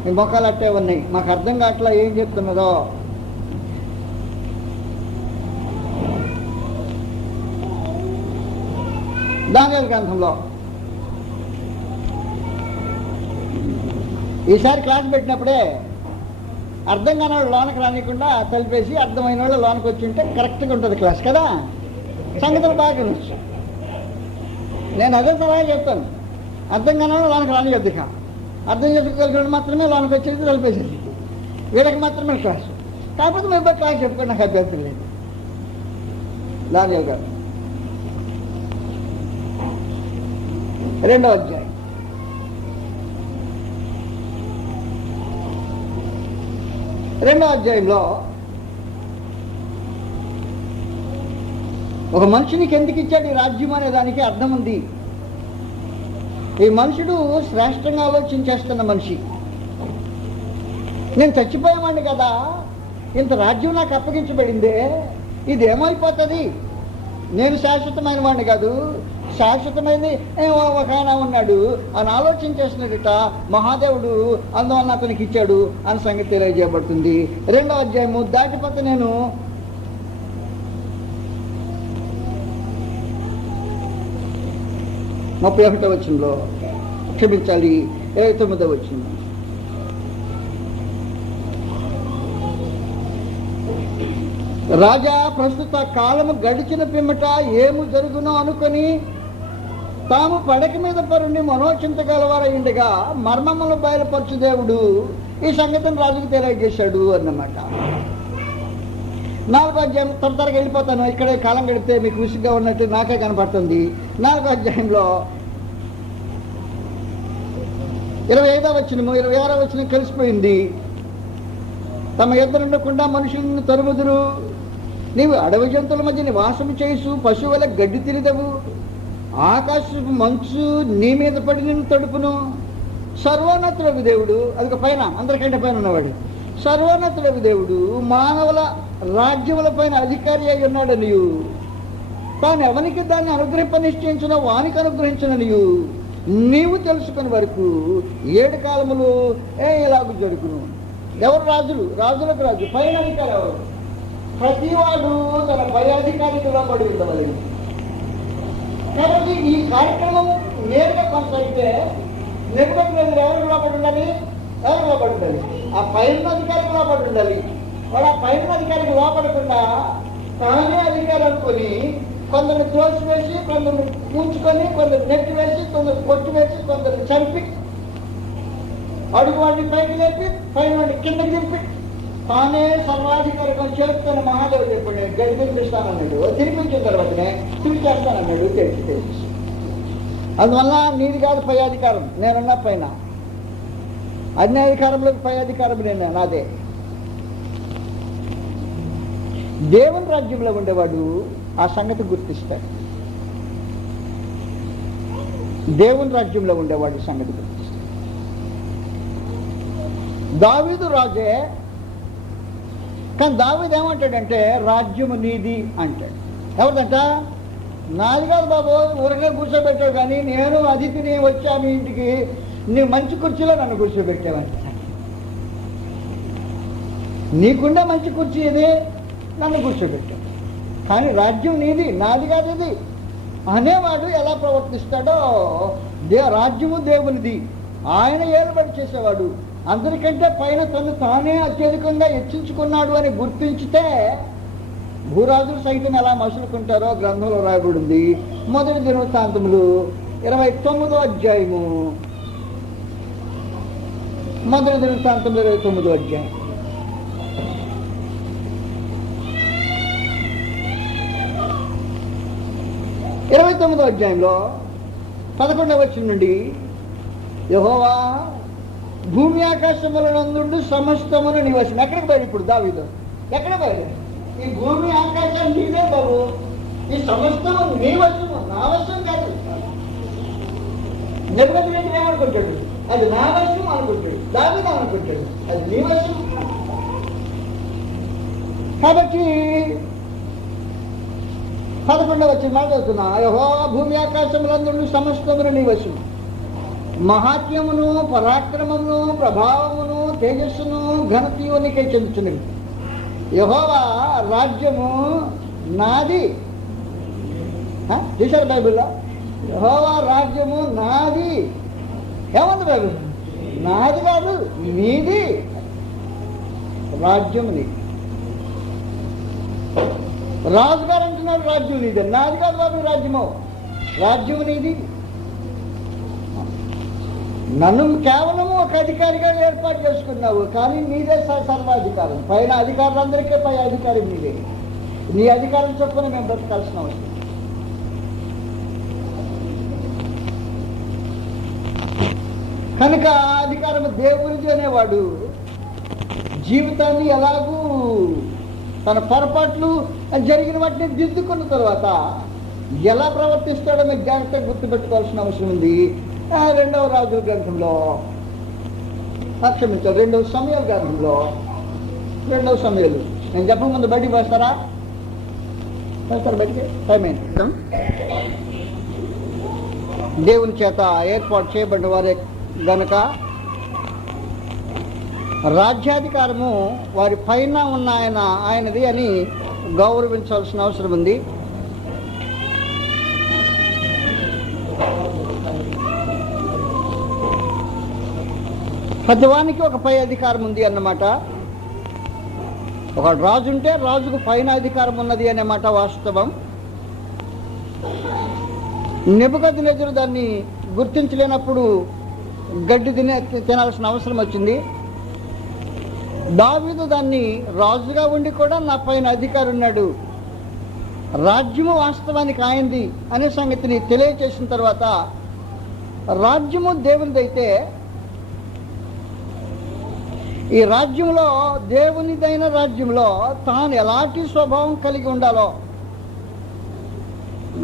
మీ మొక్కలు అట్టే ఉన్నాయి. మాకు అర్థం కావట్లా ఏం చెప్తున్నదో. దానియేలు గ్రంథంలో ఈసారి క్లాస్ పెట్టినప్పుడే అర్థం కాని వాళ్ళు లోనకి రానికుండా తలిపేసి అర్థమైన వాళ్ళు లోనకి వచ్చి ఉంటే కరెక్ట్గా ఉంటుంది క్లాస్ కదా. సంగతులు బాగా వచ్చు. నేను అదే సలహా చెప్తాను. అర్థం కాని వాళ్ళు లోనకి రానియద్దు. అర్థం చేసుకోగలిగిన మాత్రమే లోనకి వచ్చేది, తలిపేసేది. వీళ్ళకి మాత్రమే క్లాసు. కాకపోతే మేము క్లాస్ చెప్పుకోండి, నాకు అభ్యర్థం లేదు. దానియేలు గారు 2వ అధ్యాయం 2వ అధ్యాయంలో ఒక మనుషునికి ఎందుకు ఇచ్చాడు ఈ రాజ్యం అనే దానికి అర్థం ఉంది. ఈ మనుషుడు శ్రేష్టంగా ఆలోచించేస్తున్న మనిషి. నేను చచ్చిపోయామండి కదా, ఇంత రాజ్యం నాకు అప్పగించబడిందే, ఇది ఏమైపోతుంది? నేను శాశ్వతమైన వాడిని కాదు, శాశ్వతమైనది ఒక ఆయన ఉన్నాడు అని ఆలోచించేసినట మహాదేవుడు, అందువల్ల అతనికి ఇచ్చాడు అని సంగతి తెలియజేయబడుతుంది. 2వ అధ్యాయము దాటిపోతే నేను 31వ వచనంలో, క్షమించాలి 29వ వచనం, రాజా ప్రస్తుత కాలము గడిచిన పిమ్మట ఏము జరుగునో అనుకొని తాము పడక మీద పరుండి మనోచింత గలవారయ్యుండగా మర్మములు బయలుపరచు దేవుడు ఈ సంగతిని రాజుకు తెలియజేశాడు అన్నమాట. 4వ అధ్యాయం త్వరగా వెళ్ళిపోతాను, ఇక్కడే కాలం గడిపితే మీకు విసుగ్గా ఉన్నట్టు నాకే కనపడుతుంది. 4వ అధ్యాయంలో 25వ వచనము 26వ వచనం కలిసిపోయింది. తమ ఎదురు ఉండకుండా మనుషులను తరుముదురు, నీవు అడవి జంతువుల మధ్య నివాసము చేసు, పశువుల గడ్డి తిరిదవు, ఆకాశపు మంచు నీ మీద పడి నిన్ను తడుపును. సర్వోన్నతులకు దేవుడు, అది పైన అందరికంటే పైన ఉన్నవాడు, సర్వోన్నతులకు దేవుడు మానవుల రాజ్యముల పైన అధికారి అయి ఉన్నాడనియు, తాను ఎవరికి దాన్ని అనుగ్రహింప నిశ్చయించిన వానికి అనుగ్రహించననియు నీవు తెలుసుకుని వరకు 7 కాలములు ఎలాగూ జరుగును. ఎవరు రాజులు? రాజులకు రాజు, పైన అధికారి ఎవరు? ప్రతివాడు తన పై అధికారికి లోబడి ఉండవాలి. కాబట్టి ఈ కార్యక్రమం నేరుగా కొనసాగితే నెమ్మది ఎవరికి లోబడి ఉండాలి? ఎవరికి లోబడి ఉండాలి? ఆ పైన అధికారికి లోబడి ఉండాలి. వాడు ఆ పైన అధికారికి లోపడకుండా తానే అధికారి అనుకొని కొందరిని త్రోసివేసి, కొందరిని పూంచుకొని, కొందరు నెట్టి వేసి, కొందరు కొట్టి వేసి, కొందరు చంపి, అడుగు వాడిని పైకి లేపి పైన వాడిని కిందకి దింపి తానే సర్వాధికారికం చేస్తున్న మహాదేవుడు చెప్పండి గడి తినిపిస్తానన్నాడు. తినిపించిన తర్వాతనే తిరిచేస్తానన్నాడు. తెలిసి అందువల్ల నీది కాదు పై అధికారం, నేనున్నా పైన. అన్ని అధికారంలోకి పై అధికారం నేను నాదే. దేవుని రాజ్యంలో ఉండేవాడు ఆ సంగతి గుర్తిస్తాడు. దేవుని రాజ్యంలో ఉండేవాడు సంగతి గుర్తిస్తాడు. దావీదు రాజే, కానీ దావీదు ఏమంటాడంటే రాజ్యము నీది అంటాడు. ఎవరిదంట? నాది కాదు బాబు, ఊరికే కూర్చోబెట్టావు, కానీ నేను అతిథిని వచ్చా మీ ఇంటికి, నీ మంచి కుర్చీలో నన్ను కూర్చోబెట్టావంట. నీకుండే మంచి కుర్చీ ఇది, నన్ను కూర్చోబెట్టావు, కానీ రాజ్యం నీది, నాది కాదు ఇది అనేవాడు ఎలా ప్రవర్తిస్తాడో రాజ్యము దేవునిది, ఆయన ఏలుబడి చేసేవాడు, అందరికంటే పైన తను తానే అత్యధికంగా హెచ్చించుకున్నాడు అని గుర్తించితే భూరాజులు సైతం ఎలా మసులుకుంటారో గ్రంథంలో రాయబడింది. మొదటి దినవృత్తాంతములు 29వ అధ్యాయము. మొదటి దినవృత్తాంతములు 29వ అధ్యాయం. ఇరవై 29వ అధ్యాయంలో 11వ వచనం నుండి యెహోవా భూమి ఆకాశములనందు సమస్తమును నీ వశం. ఎక్కడికి బయలు ఇప్పుడు దావీదు? ఎక్కడ బయలు? ఈ భూమి ఆకాశం నీదే బాబు, ఈ సమస్తము నీ వశము, నా వశం కాదు. నెమ్మది ఏమనుకుంటాడు? అది నా వశం అనుకుంటాడు, దావీదు అనుకుంటాడు అది నీ వశం. కాబట్టి 11వ వచనం చదువుతున్నా. యెహోవా భూమి ఆకాశములందు సమస్తమును నీ వశం. మహాత్మ్యమును పరాక్రమమును ప్రభావమును తేజస్సును ఘనతయు నీకే చెందుతున్నవి. యెహోవా రాజ్యము నాది. చూశారు బైబిల్లో? యెహోవా రాజ్యము నాది. ఏముంది బైబిల్? నాది కాదు, నీది రాజ్యము. నీది రాజుగారు అంటున్నాడు రాజ్యం నీది. నాది కాదు బాబు రాజ్యము, రాజ్యము నీది. నన్ను కేవలము ఒక అధికారిగా ఏర్పాటు చేసుకున్నావు, కానీ నీదే సర్వాధికారం. పైన అధికారులందరికీ పై అధికారం నీదే. నీ అధికారం చొప్పున మేము బ్రతకాల్సిన అవసరం. కనుక అధికారం దేవుడిది అనేవాడు జీవితాన్ని ఎలాగూ తన పొరపాట్లు జరిగిన వాటిని దిద్దుకున్న తర్వాత ఎలా ప్రవర్తిస్తాడో మీకు జాగ్రత్తగా గుర్తుపెట్టుకోవాల్సిన అవసరం ఉంది. 2వ రాజుల గ్రంథంలో, క్షమించాలి 2వ సమయాల గ్రంథంలో, 2వ సమయాలు. నేను చెప్పక ముందు బయటికి వేస్తారా? బయటికి టైం అయింది. దేవుని చేత ఏర్పాటు చేయబడిన వారే గనక రాజ్యాధికారము వారి పైన ఉన్న ఆయనది అని గౌరవించాల్సిన అవసరం ఉంది. ప్రతివానికి ఒక పై అధికారం ఉంది అన్నమాట. ఒక రాజు ఉంటే రాజుకు పైన అధికారం ఉన్నది అనే మాట వాస్తవం. నెబుకద్నెజరు దాన్ని గుర్తించలేనప్పుడు గడ్డి తినాల్సిన అవసరం వచ్చింది. దావీదు దాన్ని రాజుగా ఉండి కూడా నా పైన అధికారి ఉన్నాడు, రాజ్యము వాస్తవానికి ఆయనది అనే సంగతిని తెలియచేసిన తర్వాత, రాజ్యము దేవునిదైతే ఈ రాజ్యంలో, దేవునిదైన రాజ్యంలో తాను ఎలాంటి స్వభావం కలిగి ఉండాలో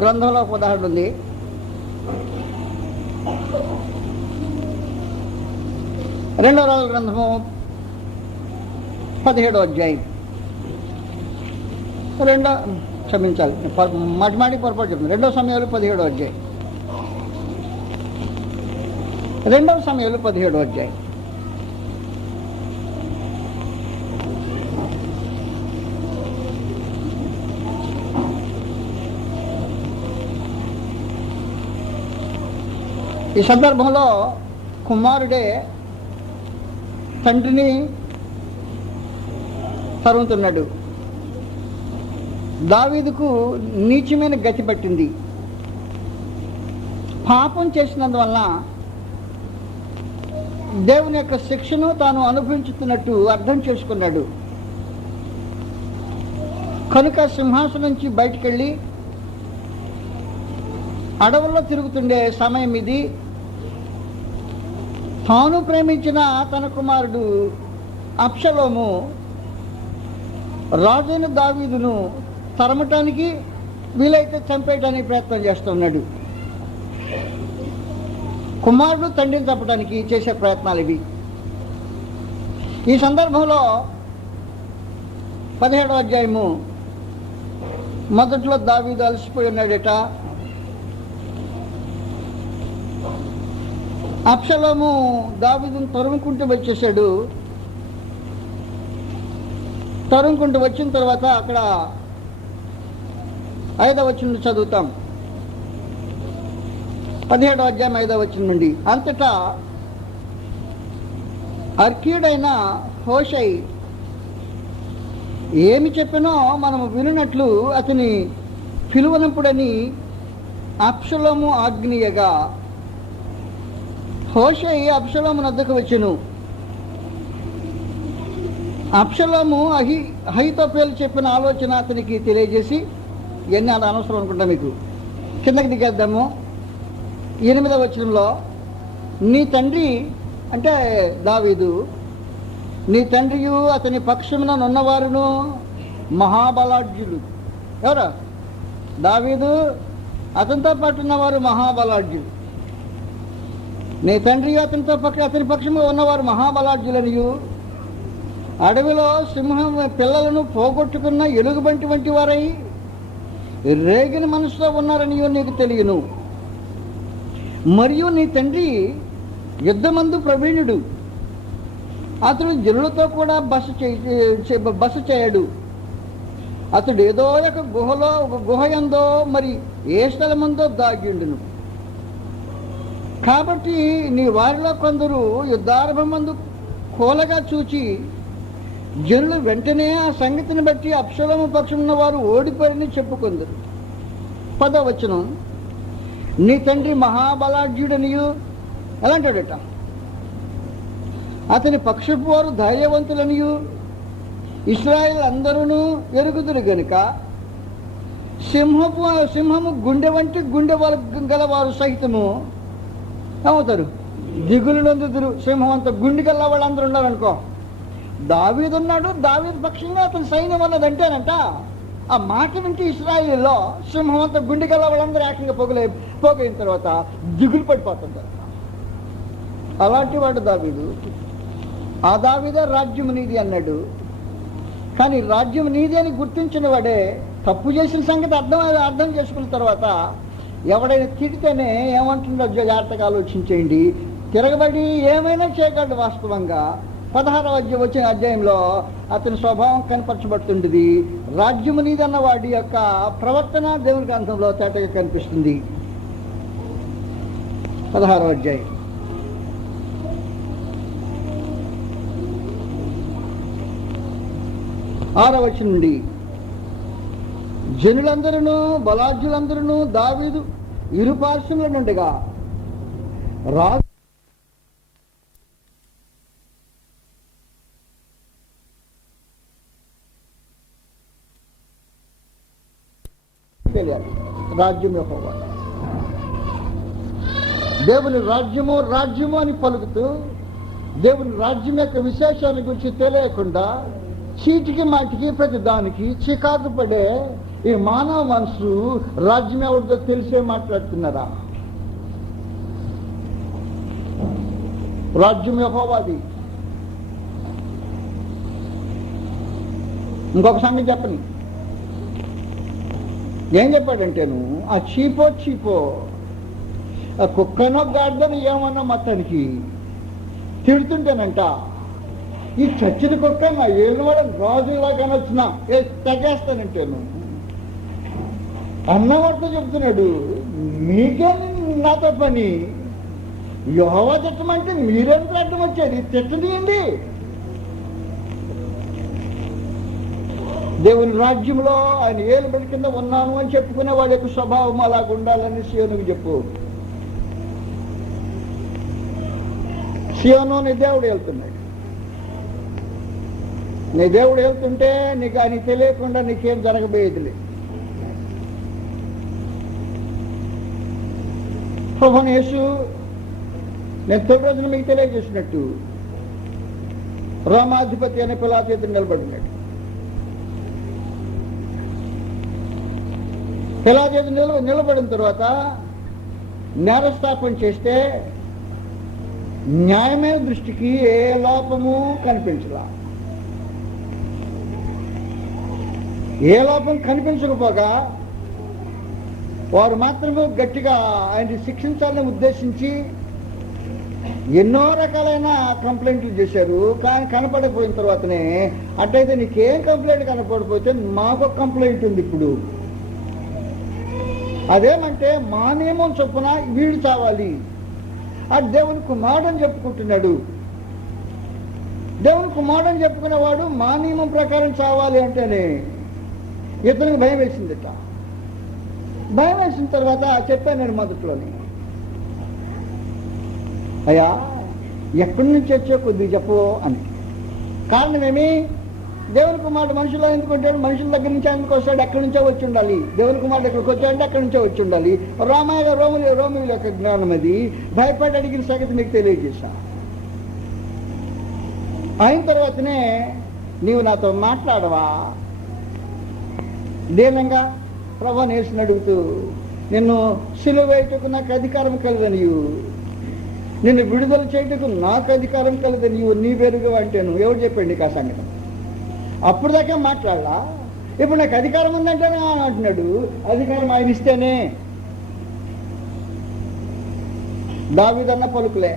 గ్రంథంలో ఒక ఉదాహరణ ఉంది. రెండవ రాజుల గ్రంథము 17వ అధ్యాయం. మాటి పొరపాటు చెప్తుంది. 2వ సమయాలు 17వ అధ్యాయం. 2వ సమయాలు 17వ అధ్యాయం. ఈ సందర్భంలో కుమారుడే తండ్రిని తరుముతున్నాడు. దావీదుకు నీచమైన గతి పట్టింది. పాపం చేసినందువల్ల దేవుని యొక్క శిక్షను తాను అనుభవించుతున్నట్టు అర్థం చేసుకున్నాడు. కనుక సింహాసనం నుంచి బయటికెళ్ళి అడవుల్లో తిరుగుతుండే సమయం ఇది. తాను ప్రేమించిన తన కుమారుడు అబ్షలోము రాజైన దావీదును తరమటానికి, వీలైతే చంపేయడానికి ప్రయత్నం చేస్తున్నాడు. కుమారుడు తండ్రిని చంపడానికి చేసే ప్రయత్నాలు ఇవి. ఈ సందర్భంలో 17వ అధ్యాయము మొదట్లో దావీదు అలసిపోయి ఉన్నాడట. అబ్షలోము దావీదును తరుముకుంటూ వచ్చేసాడు. తరుముకుంటూ వచ్చిన తర్వాత అక్కడ 5వ వచనం చదువుతాం. 17వ అధ్యాయం 5వ వచనం నుండి. అంతటా అర్కీయుడైన హోషై ఏమి చెప్పినో మనము వినున్నట్లు అతని పిలువనంపుడని అబ్షలోము ఆజ్ఞయగా హోషై అబ్షలోము వద్దకు వచ్చెను. అబ్షలోము అహీతోఫెలు చెప్పిన ఆలోచన అతనికి తెలియజేసి, ఇవన్నీ అది అనవసరం అనుకుంటా మీకు, కిందకి దిగేద్దాము. 8వ వచనంలో, నీ తండ్రి అంటే దావీదు, నీ తండ్రియు అతని పక్షమున నున్నవారును మహాబలాఢ్యులు. ఎవరా? దావీదు, అతనితో పాటు ఉన్నవారు మహాబలాఢ్యులు. నీ తండ్రి అతని పక్షముగా ఉన్నవారు మహాబలాఢ్యులనియు, అడవిలో సింహం పిల్లలను పోగొట్టుకున్న ఎలుగుబంటి వంటి వారై రేగిన మనసులో ఉన్నారనియో నీకు తెలియను. మరియు నీ తండ్రి యుద్ధమందు ప్రవీణుడు, అతడు జనులతో కూడా బస చేయడు. అతడు ఏదో ఒక గుహ యందో మరి ఏ స్థలమందో దాగిండును. కాబట్టి నీ వారిలో కొందరు యుద్ధారంభమందు కోలగా చూచి జనులు వెంటనే ఆ సంగతిని బట్టి అబ్షలోము పక్షమున్న వారు ఓడిపోరని చెప్పుకుందరు. 10వ వచనం, నీ తండ్రి మహాబలాఢ్యుడనియు ఎలాంటాడట, అతని పక్షపు వారు ధైర్యవంతులనియు ఇశ్రాయేల్ అందరూ ఎరుగుదురు గనుక సింహము గుండె వంటి గుండె గలవారు సహితము ఏమవుతారు, దిగులు నొందుదురు. సింహం అంత గుండె గల వాళ్ళందరూ ఉన్నారనుకో. దావీదు ఉన్నాడు, దావీదు పక్షంగా అతని సైన్యం అన్నదంటేనంట. ఆ మాట వింటే ఇశ్రాయేల్లో సింహం అంత గుండె గల వాళ్ళందరూ ఏకంగా పోగైన తర్వాత దిగులు పడిపోతుంటారు. అలాంటి వాడు దావీదు. ఆ దావీదే రాజ్యం నీది అన్నాడు. కానీ రాజ్యం నీది అని గుర్తించిన వాడే తప్పు చేసిన సంగతి అర్థం చేసుకున్న తర్వాత ఎవడైనా తిడితేనే ఏమంటుందో జాగ్రత్తగా ఆలోచించేయండి. తిరగబడి ఏమైనా చేయగలడు. వాస్తవంగా 16వ అధ్యాయంలో అతని స్వభావం కనపరచబడుతుండేది. రాజ్యము నీదన్న వాడి యొక్క ప్రవర్తన దేవుని గ్రంథంలో తేటగా కనిపిస్తుంది. 16వ అధ్యాయం 6వ వచనం నుండి, జనులందరూ బలాఢ్యులందరూ దావీదు ఇరుపార్శ్వముల నుండిగా రాజు తెలియాలి. రాజ్యం యెహోవా, దేవుని రాజ్యము అని పలుకుతూ దేవుని రాజ్యం యొక్క విశేషాల గురించి తెలియకుండా చీటికి మాటికి ప్రతి దానికి చికాకు పడే ఈ మానవ మనసు రాజ్యం ఎవరితో తెలిసే మాట్లాడుతున్నారా? రాజ్యం యెహోవాది. ఇంకొక సంగతి చెప్పని, ఏం చెప్పాడంటేను, ఆ చీపో ఆ కుక్కనో గాడిదనో ఏమన్నా మొత్తానికి తిడుతుంటేనంట, ఈ చచ్చిన కుక్క నా ఏళ్ళు కూడా రాజులాగానే వచ్చినా తెగేస్తానంటేను అన్నవాడితో చెప్తున్నాడు. మీకే నాతో పని, యెహోవా తిట్టమంటే మీరెందుకు అడ్డం వచ్చేది? తిట్టనీయండి. దేవుని రాజ్యంలో ఆయన ఏలుబడి కింద ఉన్నాను అని చెప్పుకునే వాడి యొక్క స్వభావం అలాగ ఉండాలని సియోనుకు చెప్పు. సియోను నీ దేవుడు వెళ్తున్నాడు. నీ దేవుడు వెళ్తుంటే నీకు ఆయన తెలియకుండా నీకేం జరగబోయేదిలే. ప్రభువైన యేసు నేను తొలి రోజున మీకు తెలియజేసినట్టు రోమాధిపతి అనే పిలాతు ఎదురు నిలబడినాడు. పిలాతు ఎదురు నిలబడిన తర్వాత నేరస్థాపన చేస్తే న్యాయమైన దృష్టికి ఏ లోపము కనిపించలా. ఏ లోపం కనిపించకపోగా వారు మాత్రమే గట్టిగా ఆయన శిక్షించాలని ఉద్దేశించి ఎన్నో రకాలైన కంప్లైంట్లు చేశారు. కానీ కనపడకపోయిన తర్వాతనే, అట్టయితే నీకేం కంప్లైంట్ కనపడకపోతే మాకు కంప్లైంట్ ఉంది ఇప్పుడు. అదేమంటే మా నియమం చొప్పున వీడు చావాలి. ఆ దేవుని కుమారుడు అని చెప్పుకుంటున్నాడు. దేవుని కుమారుడు అని చెప్పుకునేవాడు మా నియమం ప్రకారం చావాలి అంటేనే ఇతనికి భయం వేసిందిట. భయం వేసిన తర్వాత చెప్పాను నేను మొదట్లోని, అయ్యా ఎక్కడి నుంచి వచ్చో కొద్దిగా చెప్పు అని. కారణమేమి? దేవుని కుమారుడు మనుషుల్లో ఎందుకు ఉంటాడు? మనుషుల దగ్గర నుంచి ఎందుకు వస్తాడు? ఎక్కడి నుంచో వచ్చి ఉండాలి. దేవుని కుమారుడు ఎక్కడికి వచ్చాడంటే అక్కడి నుంచో వచ్చి ఉండాలి. రోమిల యొక్క జ్ఞానం అది. భయపడి అడిగిన సంగతి మీకు తెలియజేశా. అయిన తర్వాతనే నీవు నాతో మాట్లాడవా? దీనంగా ప్రభు నేర్చుని అడుగుతూ, నిన్ను సిలువ వేయటకు నాకు అధికారం కలదనియు, నిన్ను విడుదల చేయటకు నాకు అధికారం కలదనియు నీ వెరుగు అంటేను. ఎవరు చెప్పండి నీకు ఆ సంగతి? అప్పుడు దాకా మాట్లాడలా, ఇప్పుడు నాకు అధికారం ఉందంటేనే అంటున్నాడు. అధికారం ఆయన ఇస్తేనే. దావీదన్న పలుకులే.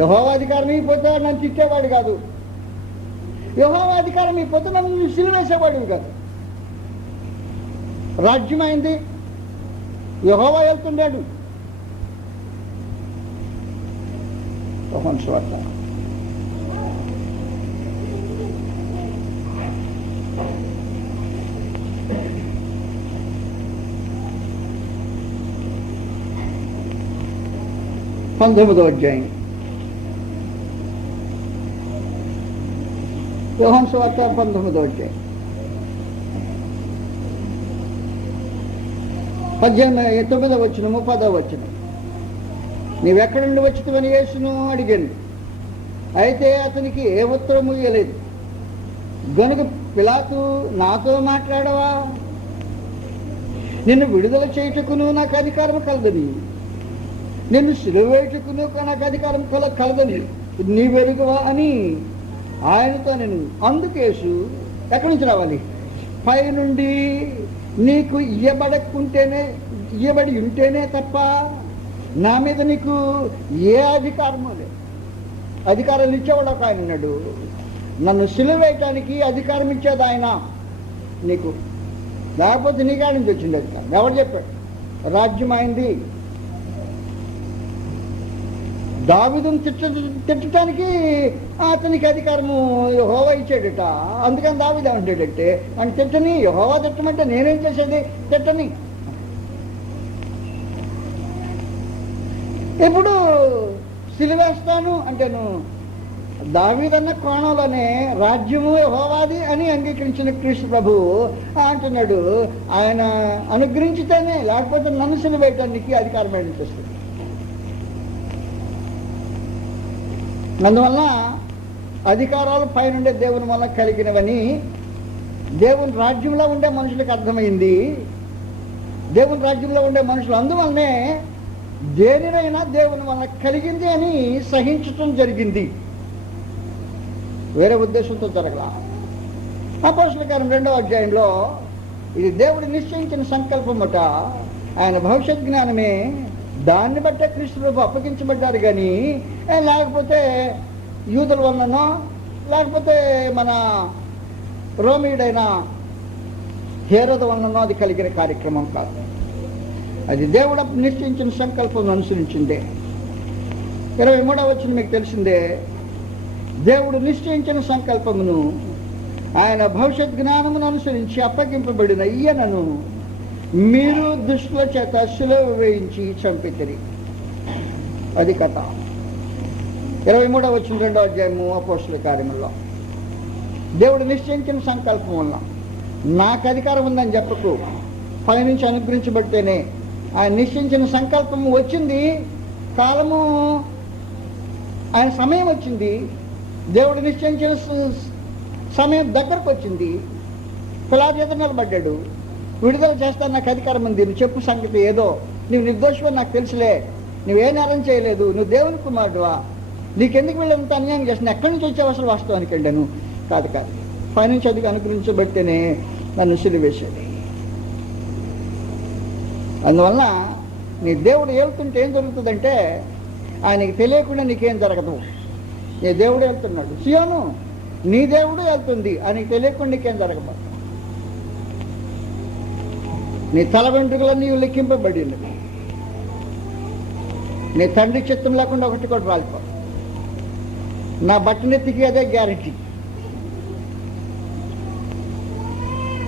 యెహోవా అధికారం ఇకపోతే నన్ను తిట్టేవాడు కాదు. యెహోవా అధికారం ఇకపోతే నన్ను సిలువేసేవాడు కాదు. రాజ్యం అయింది, యెహోవా వెళ్తున్నాడు. యోహాను సువార్త 19వ అధ్యాయం. యోహాను సువార్త 19వ అధ్యాయం 9వ వచనము 10వ వచనం. నీవెక్కడి నుండి వచ్చినవని యేసును అడిగాను. అయితే అతనికి ఏ ఉత్తరము ఇవ్వలేదు. గనుక పిలాతు, నాతో మాట్లాడవా? నిన్ను విడుదల చేయుటకును నాకు అధికారం కలదని, నిన్ను సిలువ వేయుటకును నాకు అధికారం కలదని నీ వెరుగువా అని ఆయనతో నేను. అందుకేసు ఎక్కడి నుంచి రావాలి? పై నుండి నీకు ఇయ్యబడి ఉంటేనే తప్ప నా మీద నీకు ఏ అధికారము లేదు. అధికారాలు ఇచ్చేవాడు ఒక ఆయన ఉన్నాడు. నన్ను సిలువ వేయటానికి అధికారం ఇచ్చేది ఆయన నీకు. లేకపోతే నీ కాడి నుంచి వచ్చింది అధికారం. ఎవరు చెప్పాడు? రాజ్యం అయింది. దావీదును తిట్టడానికి అతనికి అధికారము యెహోవా ఇచ్చాడట. అందుకని దావీదు ఏమంటాడంటే, అని తిట్టని, యెహోవా తిట్టమంటే నేనేం చేసేది? తిట్టని. ఇప్పుడు సిలువేస్తాను అంటేను దావీదన్న కోణంలోనే రాజ్యము యెహోవాది అని అంగీకరించిన క్రీస్తు ప్రభు అంటున్నాడు, ఆయన అనుగ్రహించితేనే, లేకపోతే నన్ను సిలువేయటానికి అధికారం ఏంటేస్తుంది. అందువల్ల అధికారాలు పైనుండే దేవుని వల్ల కలిగినవని దేవుని రాజ్యంలో ఉండే మనుషులకు అర్థమైంది. దేవుని రాజ్యంలో ఉండే మనుషులు అందువల్లనే దేనినైనా దేవుని వల్ల కలిగింది అని సహించటం జరిగింది. వేరే ఉద్దేశంతో జరగల. అపోస్తలుల కార్యం 2వ అధ్యాయంలో ఇది దేవుడు నిశ్చయించిన సంకల్పమట. ఆయన భవిష్యత్ జ్ఞానమే. దాన్ని బట్టే క్రీస్తు అప్పగించబడ్డారు. కానీ లేకపోతే యూదుల వలననో లేకపోతే మన రోమీయుడైన హేరోదు వలననో అది కలిగిన కార్యక్రమం కాదు. అది దేవుడు నిశ్చయించిన సంకల్పం అనుసరించిందే. 23వ వచనం మీకు తెలిసిందే. దేవుడు నిశ్చయించిన సంకల్పమును ఆయన భవిష్యత్ జ్ఞానమును అనుసరించి అప్పగింపబడిన ఈయనను మీరు దుష్టుల చేత సిలువ వేయించి చంపితిరి. అది కథ. 23వ వచనం 2వ అధ్యాయము అపోస్తలుల కార్యములో దేవుడు నిశ్చయించిన సంకల్పం వల్ల నాకు అధికారం ఉందని చెప్పకు. పైనుంచి అనుగ్రహించబడితేనే. ఆయన నిశ్చయించిన సంకల్పం వచ్చింది, కాలము ఆయన సమయం వచ్చింది. దేవుడు నిశ్చయించిన సమయం దగ్గరకు వచ్చింది. పిలాతు ఎదుట నిలబడ్డాడు. విడుదల చేస్తాను, నాకు అధికారం ఉంది, నువ్వు చెప్పు సంగతి ఏదో. నువ్వు నిర్దోషమని నాకు తెలుసులే, నువ్వే నేరం చేయలేదు, నువ్వు దేవుని కుమారుడువా, నీకెందుకు వీళ్ళంత అన్యాయం చేసిన, ఎక్కడి నుంచి వచ్చావు అసలు వాస్తవానికి వెళ్ళాను? కాదు పైనుంచి అది అనుగ్రహించబడితేనే నన్ను సిలువేసేది. అందువల్ల నీ దేవుడు వెళ్తుంటే ఏం జరుగుతుందంటే ఆయనకి తెలియకుండా నీకేం జరగదు. నీ దేవుడు వెళ్తున్నాడు, సియోను నీ దేవుడు వెళ్తుంది, ఆయనకి తెలియకుండా నీకేం జరగదు. నీ తల వెంట్రుకలన్నీ లెక్కింపబడినవి. నీ తండ్రి చిత్తం లేకుండా ఒకటి కూడా రాలిపో. నా బట్టనెత్తికి అదే గ్యారెంటీ.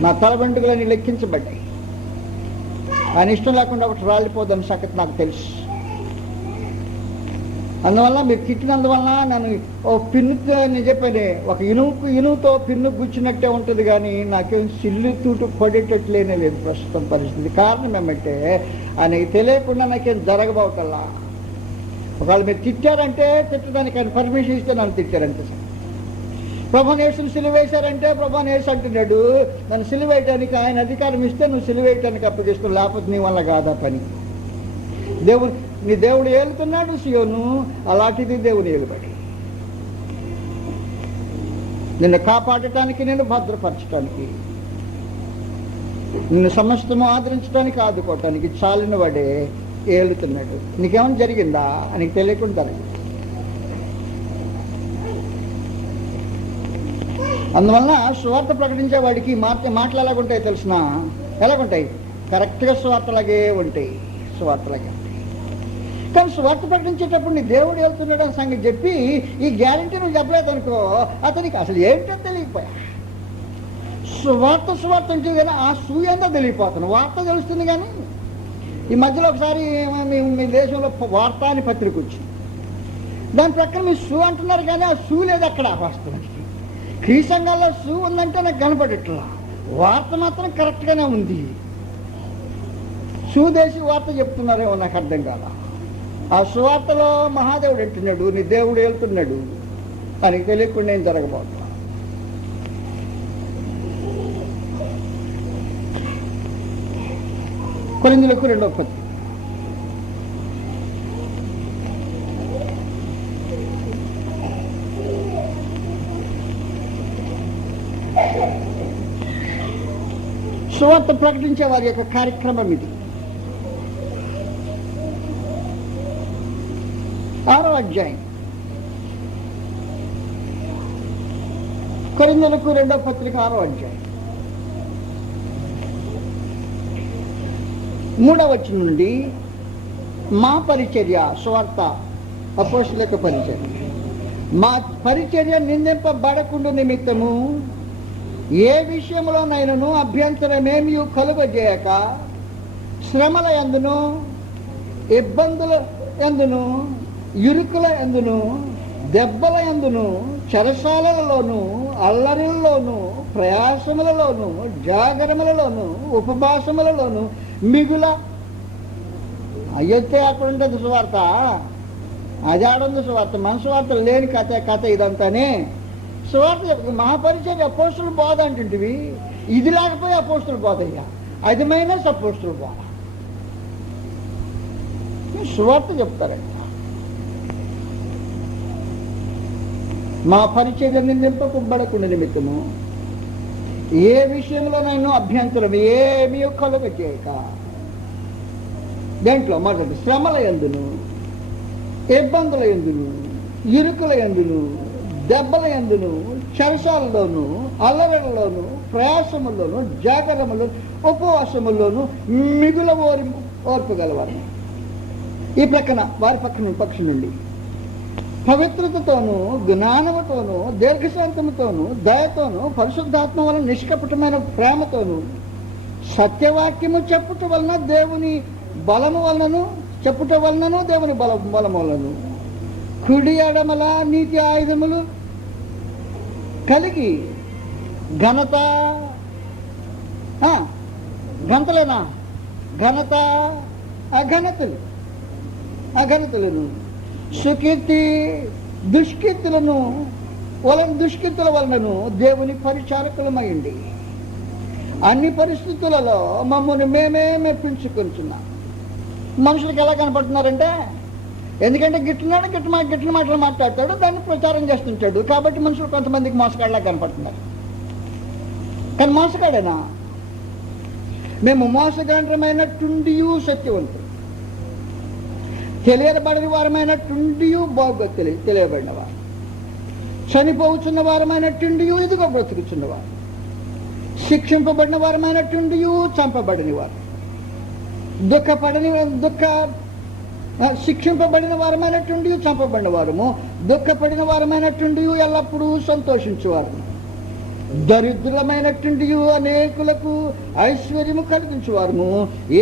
నా తల వెంట్రుకలని లెక్కించబడ్డాయి. ఆయన ఇష్టం లేకుండా ఒకటి రాలిపోదని సంగతి నాకు తెలుసు. అందువల్ల మీరు తిట్టినందువల్ల నేను ఓ పిన్నుతో, నేను చెప్పాను, ఒక ఇనువుతో పిన్ను గుచ్చినట్టే ఉంటుంది, కానీ నాకేం సిల్లు తూటు పడేటట్లేనే లేదు ప్రస్తుతం పరిస్థితి. కారణం ఏమంటే ఆయనకి తెలియకుండా నాకేం జరగబోకల్లా. ఒకవేళ మీరు తిట్టారంటే తిట్టడానికి ఆయన పర్మిషన్ ఇస్తే నన్ను తిట్టారంటే సార్. ప్రభువుని యేసుని సిలువేశారంటే ప్రభువుని యేసు అంటున్నాడు, నన్ను సిలువేయటానికి ఆయన అధికారం ఇస్తే నువ్వు సిలువేయటానికి అప్పగిస్తున్నావు, లేకపోతే నీ వల్ల కాదా పని. నీ దేవుడు ఏలుతున్నాడు సియోను, అలాంటిది దేవుని ఏలుబడి. నిన్ను కాపాడటానికి, నిన్ను భద్రపరచడానికి, నిన్ను సమస్తము ఆదరించడానికి, ఆదుకోవటానికి చాలిన వాడే ఏలుతున్నాడు. నీకేమైనా జరిగిందా? నీకు తెలియకుండా జరిగింది. అందువలన సువార్త ప్రకటించే వాడికి మాటలు ఎలాగుంటాయి తెలిసిన? ఎలాగుంటాయి? కరెక్ట్గా సువార్తలాగే ఉంటాయి. సువార్తలాగే ఉంటాయి. కానీ సువార్త ప్రకటించేటప్పుడు నీ దేవుడు వెళ్తున్నాడు అని సంగతి చెప్పి ఈ గ్యారంటీ నువ్వు చెప్పలేదు అనుకో, అతనికి అసలు ఏంటో తెలియకపోయా. సువార్త ఉంటుంది కానీ ఆ సూ ఏందో తెలియపోతాను. వార్త తెలుస్తుంది కానీ ఈ మధ్యలో ఒకసారి మీ దేశంలో వార్త అని పత్రిక వచ్చింది. దాని ప్రక్కన మీ సూ అంటున్నారు కానీ ఆ సూ లేదు అక్కడ. వాస్తవానికి క్రీ సంఘాల్లో సూ ఉందంటే నాకు కనపడట్లా. వార్త మాత్రం కరెక్ట్గానే ఉంది. సూదేశి వార్త చెప్తున్నారేమో నాకు అర్థం కాదా. ఆ సువార్తలో మహాదేవుడు అంటున్నాడు, నీ దేవుడు వెళ్తున్నాడు అని తెలియకుండా ఏం జరగబోతున్నా. కొరింథీయులకు 2వ పత్రిక సువార్త ప్రకటించే వారి యొక్క కార్యక్రమం ఇది. 6వ అధ్యాయం కొరింథీయులకు 2వ పత్రిక 6వ అధ్యాయం 3వ వచనం నుండి మా పరిచర్య, సువార్త అపోస్తలుల పరిచర్య, మా పరిచర్య నిందింపబడకుండా నిమిత్తము ఏ విషయంలోనైనను అభ్యంతరమేమీ కలుగజేయక శ్రమల యందును, ఇబ్బందుల యందును, ఇరుకుల యందును, దెబ్బల యందును, చెరసాలలోను, అల్లరిలోను, ప్రయాసములలోను, జాగరములలోను, ఉపవాసములలోను మిగుల. అయ్యొస్తే అక్కడ ఉంటుంది సువార్త, అది ఆడుంది సువార్త. మన సువార్త లేని కథ ఇదంతానే. సువార్త మహాపరిచర్య అపోస్తుల బోధ అంటుంటివి, ఇది లేకపోయి అపోస్తుల బోధ అయ్యా, అది మైనస్ అపోస్తుల బోధ. సువార్త చెప్తారంట. మా పరిచర్య నిందింపబడకుండా నిమిత్తము ఏ విషయంలోనైనా అభ్యంతరం ఏమీ కలుగ చేయక, దేంట్లో మొదటి శ్రమల యందును, ఇబ్బందుల యందును, ఇరుకుల యందును, దెబ్బల యందును, చెరసాలలోను, అల్లరలలోను, ప్రయాసముల్లోను, జాగరములు, ఉపవాసముల్లోను మిగుల ఓర్పగలవారు. ఈ ప్రక్కన వారి పక్ష నుండి పవిత్రతతోనూ, జ్ఞానముతోనూ, దీర్ఘశాంతముతోనూ, దయతోనూ, పరిశుద్ధాత్మ వలన నిష్కపటమైన ప్రేమతోనూ, సత్యవాక్యము చెప్పుట వలన దేవుని బలము వలనను, చెప్పుట వలనను దేవుని బలము వలనను, కుడి ఎడమల నీతి ఆయుధములు కలిగి ఘనత, గంతలేనా, ఘనత అఘనతలను, సుకీర్తి దుష్కీర్తుల వలనను దేవుని పరిచారకులమైండి అన్ని పరిస్థితులలో మమ్మల్ని మేమే మెప్పించుకుంటున్నాం. మనుషులకు ఎలా కనపడుతున్నారంటే, ఎందుకంటే గిట్టిన మాటలు మాట్లాడతాడు, దాన్ని ప్రచారం చేస్తుంటాడు. కాబట్టి మనుషులు కొంతమందికి మోసగాళ్ళలా కనపడుతున్నారు. కానీ మోసగాడేనా? మేము మోసగాండ్రమైనట్టుండియు సత్యవంతులు, తెలియబడిన వారమైనట్టుండియు బాగా తెలియబడినవారు, చనిపోతున్న వారమైనట్టుండియు ఇదిగో బ్రతుకుతున్నవారు, శిక్షింపబడిన వారమైనట్టుండియు చంపబడిన వారు, శిక్షింపబడిన వారమైనట్టుండి చంపబడిన వారము, దుఃఖపడిన వారమైనట్టుండి ఎల్లప్పుడూ సంతోషించువారు, దరిద్రులమైనట్టుండి అనేకులకు ఐశ్వర్యము కలిగించువారము,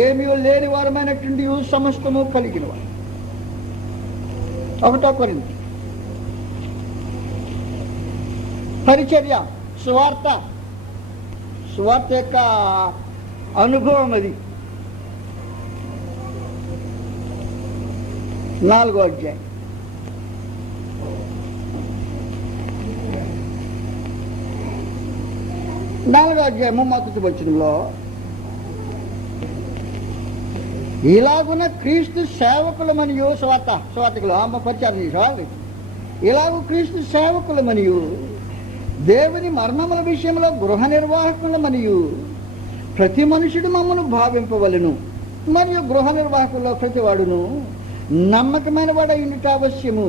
ఏమీ లేని వారమైనట్టుండి సమస్తము కలిగిన వారు. 1 కొరింథీ. పరిచర్య, సువార్త యొక్క అనుభవం అది. 4వ అధ్యాయం. మొదటి వచనంలో ఇలాగున క్రీస్తు సేవకులమనియు స్వార్థకులు పరిచారం చేసేవాళ్ళు. ఇలాగూ క్రీస్తు సేవకులమనియు దేవుని మర్మముల విషయంలో గృహ నిర్వాహకులమనియు ప్రతి మనుషుడు మమ్మను భావింపవలను. మరియు గృహ నిర్వాహకుల్లో ప్రతివాడును నమ్మకమైన వాడు అయ్యుండుట అవశ్యము.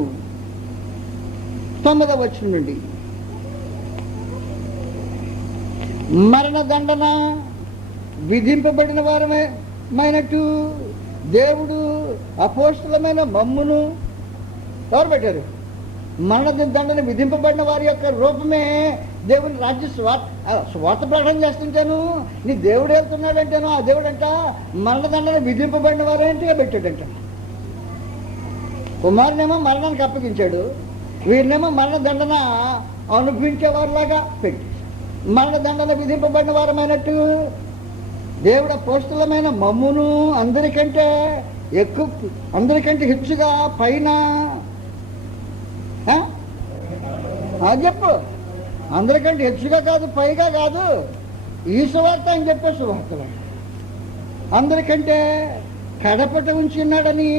9వ వచనం నుండి మరణదండన విధింపబడిన వారమైనట్టు దేవుడు అపోస్తులమైన మమ్మును ఎవరు పెట్టారు? మరణదండన విధింపబడిన వారి యొక్క రూపమే దేవుని రాజ్య స్వార్థ ప్రకటన చేస్తుంటాను. నీ దేవుడు వెళ్తున్నాడంటాను. ఆ దేవుడు అంట మరణదండన విధింపబడిన వారేంటిగా పెట్టాడంట. కుమారునేమో మరణానికి అప్పగించాడు, వీరినేమో మరణదండన అనుభవించేవారిలాగా పెట్టి మరణదండన విధింపబడిన వారమైనట్టు దేవుడు అపోస్తులమైన మమ్మును అందరికంటే హెచ్చుగా పైన చెప్పు. అందరికంటే హెచ్చుగా కాదు, పైగా కాదు. ఈ సువార్త అని చెప్పే సువార్తలు అందరికంటే కడపట ఉంచున్నాడని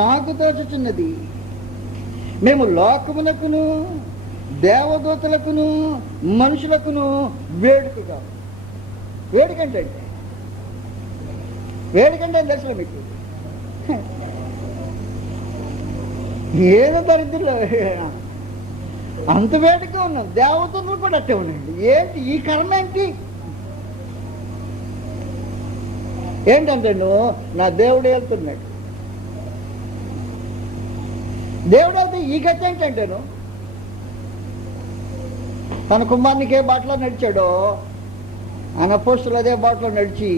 నాకు తోచుచున్నది. మేము లోకములకును దేవదూతలకును మనుషులకును వేడుకగా. వేడుకంటే తెలుసులే మీకు. ఏదో దరిద్రులు అంత వేడుక ఉన్నాం, దేవతలు కూడా అట్టే ఉన్నాయండి. ఏంటి ఈ కర్మ ఏంటంటే నువ్వు నా దేవుడు వెళ్తున్నాడు. దేవుడు వెళ్తే ఈ గతి ఏంటంటేను తన కుమారునికి ఏ బాటలో నడిచాడో ఆయన అపోస్తులు అదే బాటలో నడిచి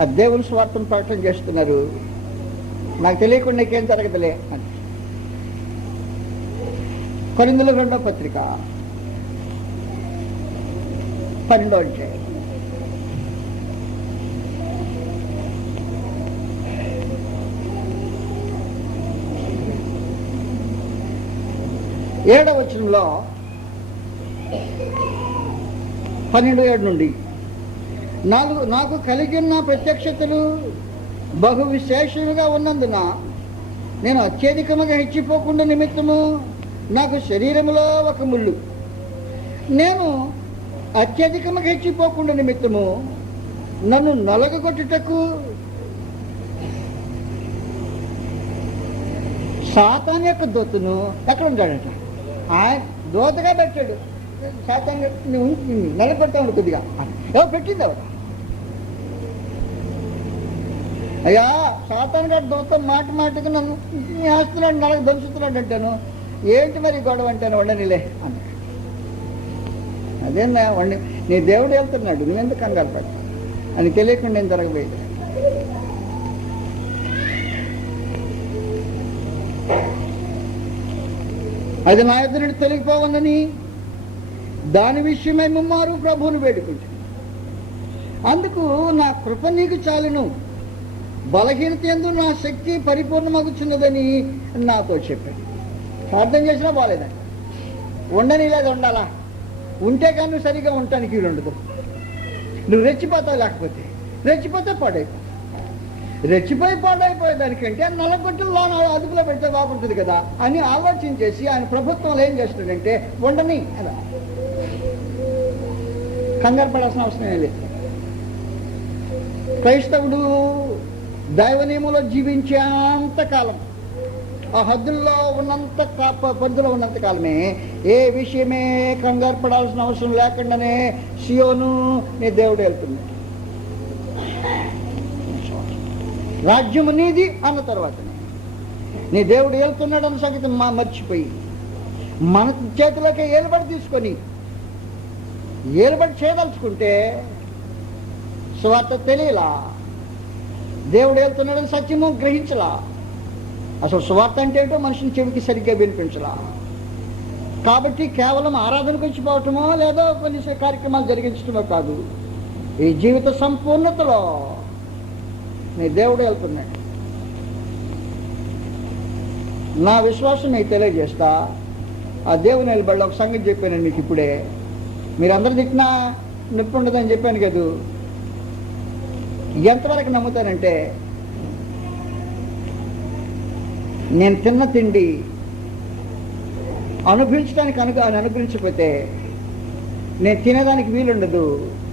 ఆ దేవుని స్వార్థం ప్రకటన చేస్తున్నారు. నాకు తెలియకుండా నీకేం జరగదులే అని. కొరింథీయుల 2వ పత్రిక 12వ అధ్యాయం. ఏడవ వచనంలో 12:7 నుండి నాకు కలిగిన ప్రత్యక్షతలు బహు విశేషముగా ఉన్నందున నేను అత్యధికముగా హెచ్చిపోకుండా నిమిత్తము నాకు శరీరములో ఒక ముళ్ళు. నేను అత్యధికముగా హెచ్చిపోకుండా నిమిత్తము నన్ను నలగగొట్టుటకు సాతాను యొక్క దూతను ఎక్కడ ఉంటాడంట ఆయన దూతగా పెట్టాడు. సాతాను నిలబెడతాడు కొద్దిగా ఎవరు పెట్టింది ఎవరు? అయ్యా సాతాను గారు దూత మాటకు నన్ను వేస్తున్నాడు, నలగ దంచుతున్నాడు అంటాను. ఏంటి మరి గొడవ అంటాను, వండనిలే అన్న. అదేనా వండి నీ దేవుడు వెళ్తున్నాడు, నువ్వెందుకు కంగారు పడ అని తెలియకుండా ఏం జరగబోయేది. అది నా యొద్ద నుండి తొలగిపోవనని దాని విషయమై ముమ్మారు ప్రభువును వేడుకుంటాను. అందుకు నా కృప నీకు చాలును, బలహీనత యందు నా శక్తి పరిపూర్ణమగుచున్నదని నాతో చెప్పాడు. ప్రార్థన చేసినా బాగాలేదండి, ఉండని లేదు, ఉండాలా. ఉంటే కానీ నువ్వు సరిగా ఉండటానికి వీలు ఉండదు. నువ్వు రెచ్చిపోతావు, లేకపోతే రెచ్చిపోతే పాడైపో. రెచ్చిపోయి పాడైపోయేదానికంటే నల్లగొట్టులో అదుపులో పెడితే బాగుంటుంది కదా అని ఆలోచించేసి ఆయన ప్రభుత్వంలో ఏం చేస్తున్నాడంటే ఉండని అలా కంగారు పడాల్సిన అవసరం ఏం లేదు. క్రైస్తవుడు దైవ నియమంలో జీవించేంత కాలం, ఆ హద్దుల్లో ఉన్నంత పరిధిలో ఉన్నంత కాలమే ఏ విషయమే కంగారు పడాల్సిన అవసరం లేకుండానే సియోను నీ దేవుడు వెళ్తుంది. రాజ్యము నీది అన్న తర్వాత నీ దేవుడు ఏలుతున్నాడన్న సంగతి మర్చిపోయి మన చేతిలోకి ఏలుబడి తీసుకొని ఏలుబడి చేయదలుచుకుంటే సువార్త తెలియలా, దేవుడు ఏలుతున్నాడని సత్యము గ్రహించలా, అసలు సువార్త అంటే ఏంటో మనిషిని చెవికి సరిగ్గా వినిపించలా. కాబట్టి కేవలం ఆరాధనకు వచ్చిపోవటమో లేదో కొన్ని కార్యక్రమాలు జరిగించటమో కాదు, ఈ జీవిత సంపూర్ణతలో నీ దేవుడు వెళ్తున్నాడు. నా విశ్వాసం నీకు తెలియజేస్తా. ఆ దేవుని నిలబడి ఒక సంగతి చెప్పాను మీకు ఇప్పుడే. మీరందరూ తిట్టినా నొప్పి ఉండదని చెప్పాను కదా. ఎంతవరకు నమ్ముతానంటే, నేను తిన్న తిండి అనుభవించడానికి ఆయన అనుగ్రహించకపోతే నేను తినేదానికి వీలుండదు.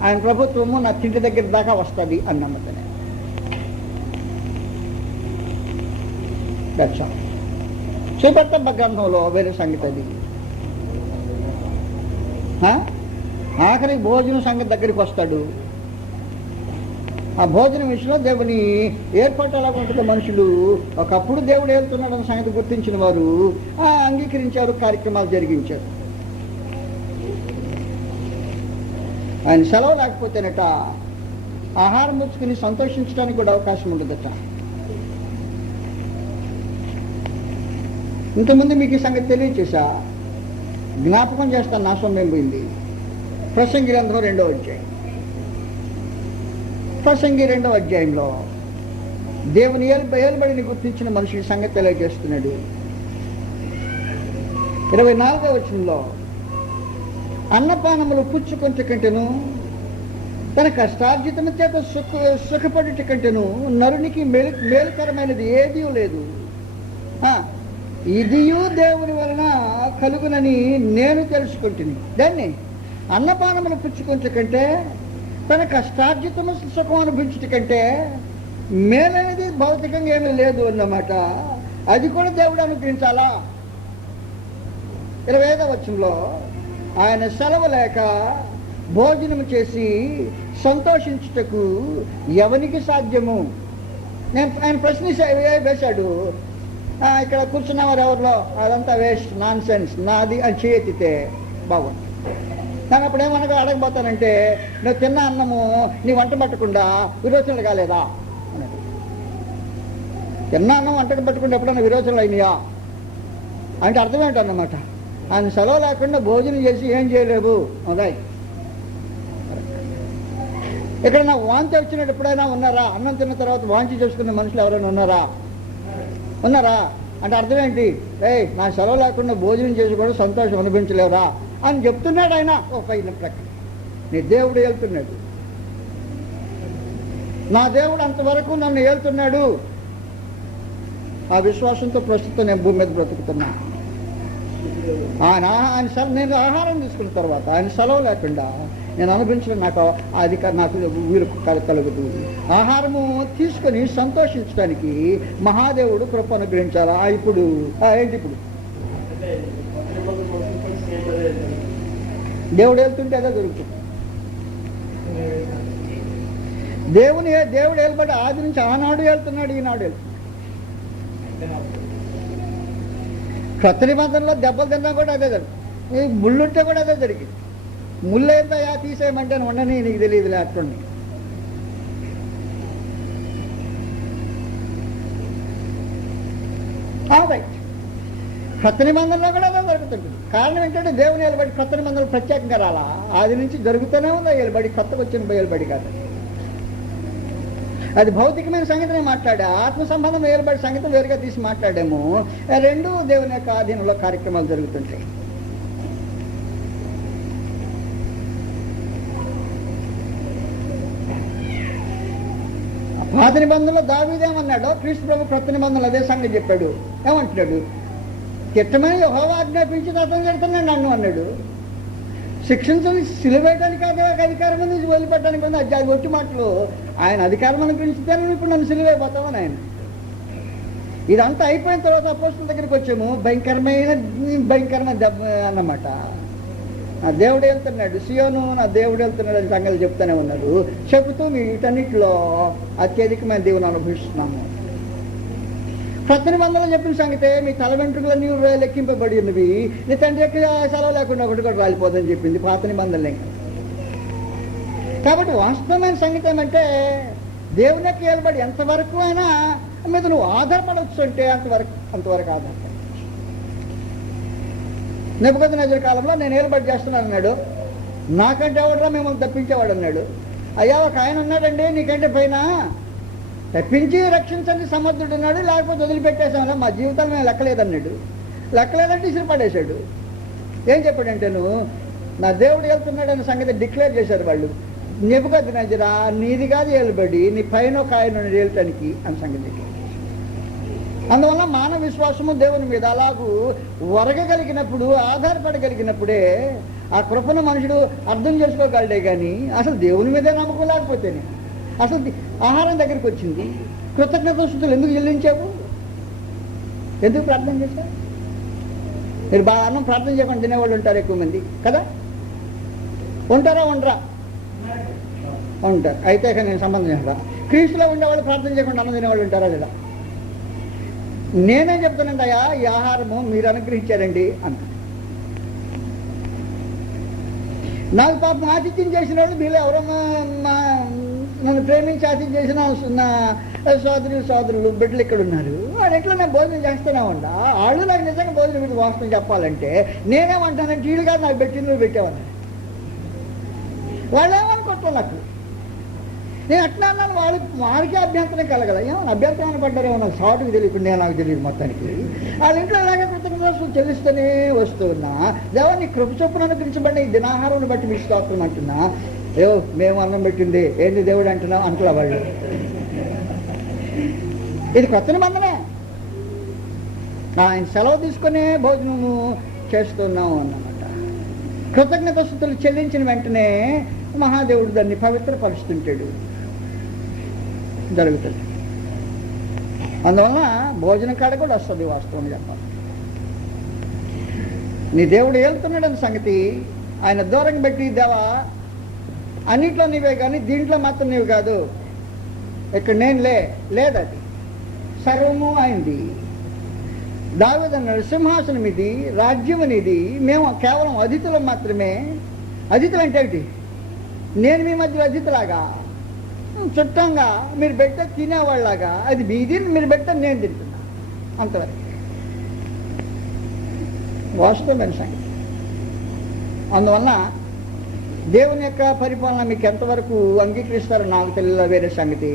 ఆయన ప్రభుత్వము నా తిండి దగ్గర దాకా వస్తుంది అని నమ్ముతాను. సుపర్తబ్బ గ్రంథంలో వేరే సంగతి అది. ఆఖరి భోజనం సంగతి దగ్గరికి వస్తాడు. ఆ భోజనం విషయంలో దేవుని ఏర్పాటు ఎలా ఉంటుందో మనుషులు ఒకప్పుడు దేవుడు ఏలుతున్నాడన్న సంగతి గుర్తించిన వారు అంగీకరించారు, కార్యక్రమాలు జరిగించారు. ఆయన సెలవు లేకపోతేనట ఆహారం పుచ్చుకుని సంతోషించడానికి కూడా అవకాశం ఉండదట. ఇంతకుముందు మీకు ఈ సంగతి తెలియచేసా, జ్ఞాపకం చేస్తాను. నా సొమ్మేం పోయింది. ప్రసంగి గ్రంథం 2వ అధ్యాయం. ప్రసంగి 2వ అధ్యాయంలో దేవుని ఏలుబడిని గుర్తించిన మనుషుల సంగతి తెలియజేస్తున్నాడు. 24వ వచనంలో అన్నపానములు పుచ్చుకొంట కంటేను తన కష్టార్జితము చేత సుఖపడుట కంటేను నరునికి మేలుకరమైనది ఏదీ లేదు. ఇదియు దేవుని వలన కలుగునని నేను తెలుసుకుంటుని. దాన్ని అన్నపానములు పుచ్చుకొంట కంటే తన కష్టార్జితము సుఖం అనుభవించట కంటే మేలనేది భౌతికంగా ఏమీ లేదు అన్నమాట. అది కూడా దేవుడు అనుగ్రహించాలా. 25వ వచనంలో ఆయన సెలవు లేక భోజనము చేసి సంతోషించుటకు ఎవనికి సాధ్యము? ఆయన ప్రశ్న వేశాడు. ఇక్కడ కూర్చున్నవారు ఎవరిలో అదంతా వేస్ట్, నాన్ సెన్స్, నాది అని చేయెత్తితే బాగుంది. కానీ అప్పుడు ఏమనగా అడగబోతానంటే, నువ్వు తిన్న అన్నము నీ వంట పట్టకుండా విరోచనలు కాలేదా అన్నది. తిన్న అన్నం వంటకు పట్టకుండా ఎప్పుడైనా విరోచనలు అయినాయా అంటే అర్థం ఏంటన్నమాట. ఆయన సెలవు లేకుండా భోజనం చేసి ఏం చేయలేవు అదే. ఇక్కడ నా వాంతి వచ్చినట్టు ఎప్పుడైనా ఉన్నారా? అన్నం తిన్న తర్వాత వాంతి చేసుకునే మనుషులు ఎవరైనా ఉన్నారా అంటే అర్థం ఏంటి? నా సెలవు లేకుండా భోజనం చేసి కూడా సంతోషం అనుభవించలేవురా అని చెప్తున్నాడు ఆయన. ఓ పైన ప్రక్కన నీ దేవుడు వెళ్తున్నాడు. నా దేవుడు అంతవరకు నన్ను వెళ్తున్నాడు. ఆ విశ్వాసంతో ప్రస్తుతం నేను భూమి మీద బ్రతుకుతున్నా. నేను ఆహారం తీసుకున్న తర్వాత ఆయన సెలవు లేకుండా నేను అనుభవించడం నాకు వీలు కలుగుతుంది. ఆహారము తీసుకొని సంతోషించడానికి మహాదేవుడు కృప అనుగ్రహించాలా. ఇప్పుడు ఏంటి? ఇప్పుడు దేవుడు వెళ్తుంటే అదే జరుగుతుంది. దేవుడు వెళ్ళబడి ఆది నుంచి ఆనాడు వెళ్తున్నాడు, ఈనాడు వెళ్తున్నాడు. కొత్త నిబంధనలో దెబ్బలు తిన్నా కూడా అదే జరుగుతుంది. ముళ్ళుంటే కూడా అదే జరిగింది. ముళ్ళు ఏంటో తీసేయమంటే ఉండని నీకు తెలియదులే అట్లుండి. కొత్త నిబంధనలో కూడా అదే జరుగుతుంది. కారణం ఏంటంటే దేవుని ఏలుబడి కొత్త నిబంధనలు ప్రత్యేకంగా రాలా. ఆది నుంచి జరుగుతూనే ఉందా ఏలుబడి, కొత్తగా వచ్చిన ఏలుబడి కాదు. అది భౌతికమైన సంగతిని మాట్లాడా, ఆత్మ సంబంధం ఏలుబడి సంగతి వేరుగా తీసి మాట్లాడాము. రెండు దేవుని యొక్క ఆధీనంలో కార్యక్రమాలు జరుగుతుంటాయి. పాత నిబంధనలో దావీదేమన్నాడో క్రీస్తు ప్రభు కొత్త నిబంధనలు అదే సంగతి చెప్పాడు. ఏమంటున్నాడు? తిట్టమని యెహోవా ఆజ్ఞాపించి అతను తిడుతున్నాడు నన్ను అన్నాడు. శిక్షించని సిలువేయడానికి అధికారం ఉంది, వదిలిపెట్టడానికి ఉంది. అది ఒట్టి మాటలు. ఆయన అధికారం అనుగ్రహించితేనే ఇప్పుడు నన్ను సిలువైపోతామని ఆయన. ఇదంతా అయిపోయిన తర్వాత అపోస్తలుల దగ్గరికి వచ్చాము. భయంకరమైన దెబ్బ అన్నమాట. నా దేవుడు వెళ్తున్నాడు, సియోను నా దేవుడు వెళ్తున్నాడు అని సంగతి చెప్తూనే ఉన్నాడు. చెబుతూ వీటన్నిటిలో అత్యధికమైన దేవుని అనుభవిస్తున్నాము. కొత్త నిబంధనలు చెప్పిన సంగతే మీ తల వెంట్రుకలన్నీ లెక్కింపబడి ఉన్నవి, నీ తండ్రి యొక్క సెలవు లేకుండా ఒకటి కూడా రాలిపోదని చెప్పింది పాత నిబంధనలు. ఇంకా కాబట్టి వాస్తవమైన సంగతి ఏమంటే దేవుని యొక్క ఏలుబడి ఎంతవరకు అయినా మీద నువ్వు ఆధారపడవచ్చు అంటే అంతవరకు ఆధారపడ. నెబుకద్నెజరు కాలంలో నేను ఏలుబడి చేస్తున్నాను అన్నాడు. నాకంటే ఎవడరా మిమ్మల్ని తప్పించేవాడు అన్నాడు. అయ్యా ఒక ఆయన ఉన్నాడండి నీకంటే పైన, తప్పించి రక్షించండి సమర్థుడు ఉన్నాడు, లేకపోతే వదిలిపెట్టేసాను, మా జీవితాలు మేము లెక్కలేదన్నాడు. లెక్కలేదంటే ఇసురు పడేశాడు. ఏం చెప్పాడంటే నువ్వు నా దేవుడు వెళ్తున్నాడు అనే సంగతి డిక్లేర్ చేశారు వాళ్ళు. నెబుకద్నెజరా నీది కాదు ఏలుబడి, నీ పైన ఒక ఆయన ఏలటానికి అని సంగతి. అందువల్ల మానవ విశ్వాసము దేవుని మీద అలాగూ వరగగలిగినప్పుడు, ఆధారపడగలిగినప్పుడే ఆ కృపను మనుషుడు అర్థం చేసుకోగలడే. కానీ అసలు దేవుని మీదే నమ్మకం లేకపోతేనే అసలు ఆహారం దగ్గరికి వచ్చింది. కృతజ్ఞతాస్తుతులు ఎందుకు చెల్లించావు? ఎందుకు ప్రార్థన చేశావు? మీరు బాగా అన్నం ప్రార్థన చేయకుండా తినేవాళ్ళు ఉంటారు ఎక్కువ మంది కదా. ఉంటారా? ఉండరా? ఉంటారు. అయితే నేను సంబంధం చేస్తా. క్రీస్తులో ఉండేవాళ్ళు ప్రార్థన చేయకుండా అన్నం తినేవాళ్ళు ఉంటారా లేదా? నేనేం చెప్తానండి, అయ్యా ఈ ఆహారము మీరు అనుగ్రహించారండి అంట. నాకు పాపం ఆతిథ్యం చేసిన వాళ్ళు మీలో ఎవరన్నా నన్ను ప్రేమించి ఆతిథ్యం చేసిన నా సోదరులు బిడ్డలు ఇక్కడ ఉన్నారు. వాడు ఎట్లా నేను భోజనం చేస్తూనే ఉండా. వాళ్ళు నాకు నిజంగా భోజనం పెట్టి వాస్తవం చెప్పాలంటే నేనేమంటానంటే వీళ్ళు కాదు నాకు పెట్టి నువ్వు పెట్టావన్నా. వాళ్ళు ఏమనుకుంటారు నాకు. నేను అట్లా అన్నాను. వాళ్ళకి అభ్యంతరం కలగల. ఏమన్నా అభ్యంతరాన్ని పడ్డారేమో నాకు షార్ట్కి తెలియకుండా నాకు తెలియదు. మొత్తానికి వాళ్ళ ఇంట్లో ఎలాగే కృతజ్ఞతలు చెల్లిస్తూనే వస్తున్నా. దేవా నీ కృప చొప్పున అనుగ్రహించబడిన ఈ దినాహారం బట్టి మీకు స్తోత్రం అంటున్నా. ఏవో మేము అన్నం పెట్టింది ఏంది దేవుడు అంటున్నా అంటున్నా వాళ్ళు. ఇది కొత్త నిబంధనే. ఆయన సెలవు తీసుకునే భోజనము చేస్తున్నాము అన్నమాట. కృతజ్ఞతాస్తుతులు చెల్లించిన వెంటనే మహాదేవుడు దాన్ని పవిత్రపరుస్తుంటాడు. జరుగుతుంది. అందువల్ల భోజనం కాడ కూడా వస్తుంది వాస్తవం చెప్పాలి. నీ దేవుడు వెళ్తున్నాడని సంగతి ఆయన దూరం పెట్టి దేవా అన్నిట్లో నీవే కానీ దీంట్లో మాత్రం నీవు కాదు, ఇక్కడ నేను లేదది సర్వము అయింది. దావీదన్నాడు సింహాసనం ఇది, రాజ్యం అనేది, మేము కేవలం అతిథులం మాత్రమే. అతిథులు అంటే ఏమిటి? నేను మీ మధ్యలో అతిథిలాగా, చుట్టంగా మీరు పెట్ట తినేవాళ్ళలాగా. అది మీది, మీరు పెట్ట నేను తింటున్నా అంతవరకు వాస్తవమైన సంగతి. అందువల్ల దేవుని యొక్క పరిపాలన మీకు ఎంతవరకు అంగీకరిస్తారో నాకు తెలియదు, వేరే సంగతి.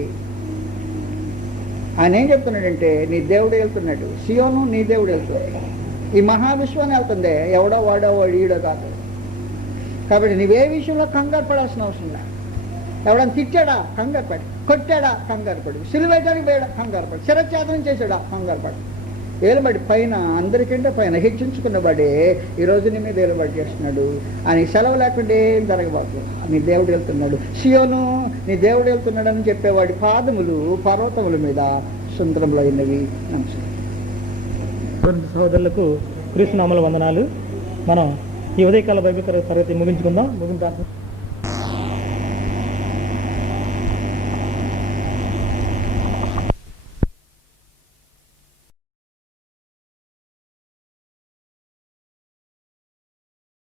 ఆయన ఏం చెప్తున్నాడంటే నీ దేవుడు వెళ్తున్నాడు, సియోను నీ దేవుడు వెళ్తున్నాడు, ఈ మహావిశ్వాన్ని వెళ్తుంది. ఎవడో వాడో వాడు ఈడో కాదు. కాబట్టి నువ్వే విషయంలో కంగారు పడాల్సిన అవసరం లేదు. ఎవడన్నా తిట్టాడా కంగారు పడి, కొట్టాడా కంగారు పడు, సిలువేయడానికి పోయాడా కంగారు పడు, శిరఛేదనం చేశాడా కంగారు పడు. ఏలుబడి పైన అందరికంటే పైన హెచ్చించుకున్నవాడే ఈరోజు నీ మీద ఏలుబడి చేస్తున్నాడు. ఆయన సెలవు లేకుండా ఏం జరగబోతుంది. నీ దేవుడు వెళ్తున్నాడు, సియోను నీ దేవుడు వెళ్తున్నాడు అని చెప్పేవాడి పాదములు పర్వతముల మీద సుందరంలో అయినవి. సహోదరులకు క్రీస్తునామముల వందనాలు. మనం ఈ ఉదయకాల బైబిల్ తరగతి ముగించుకుందాం.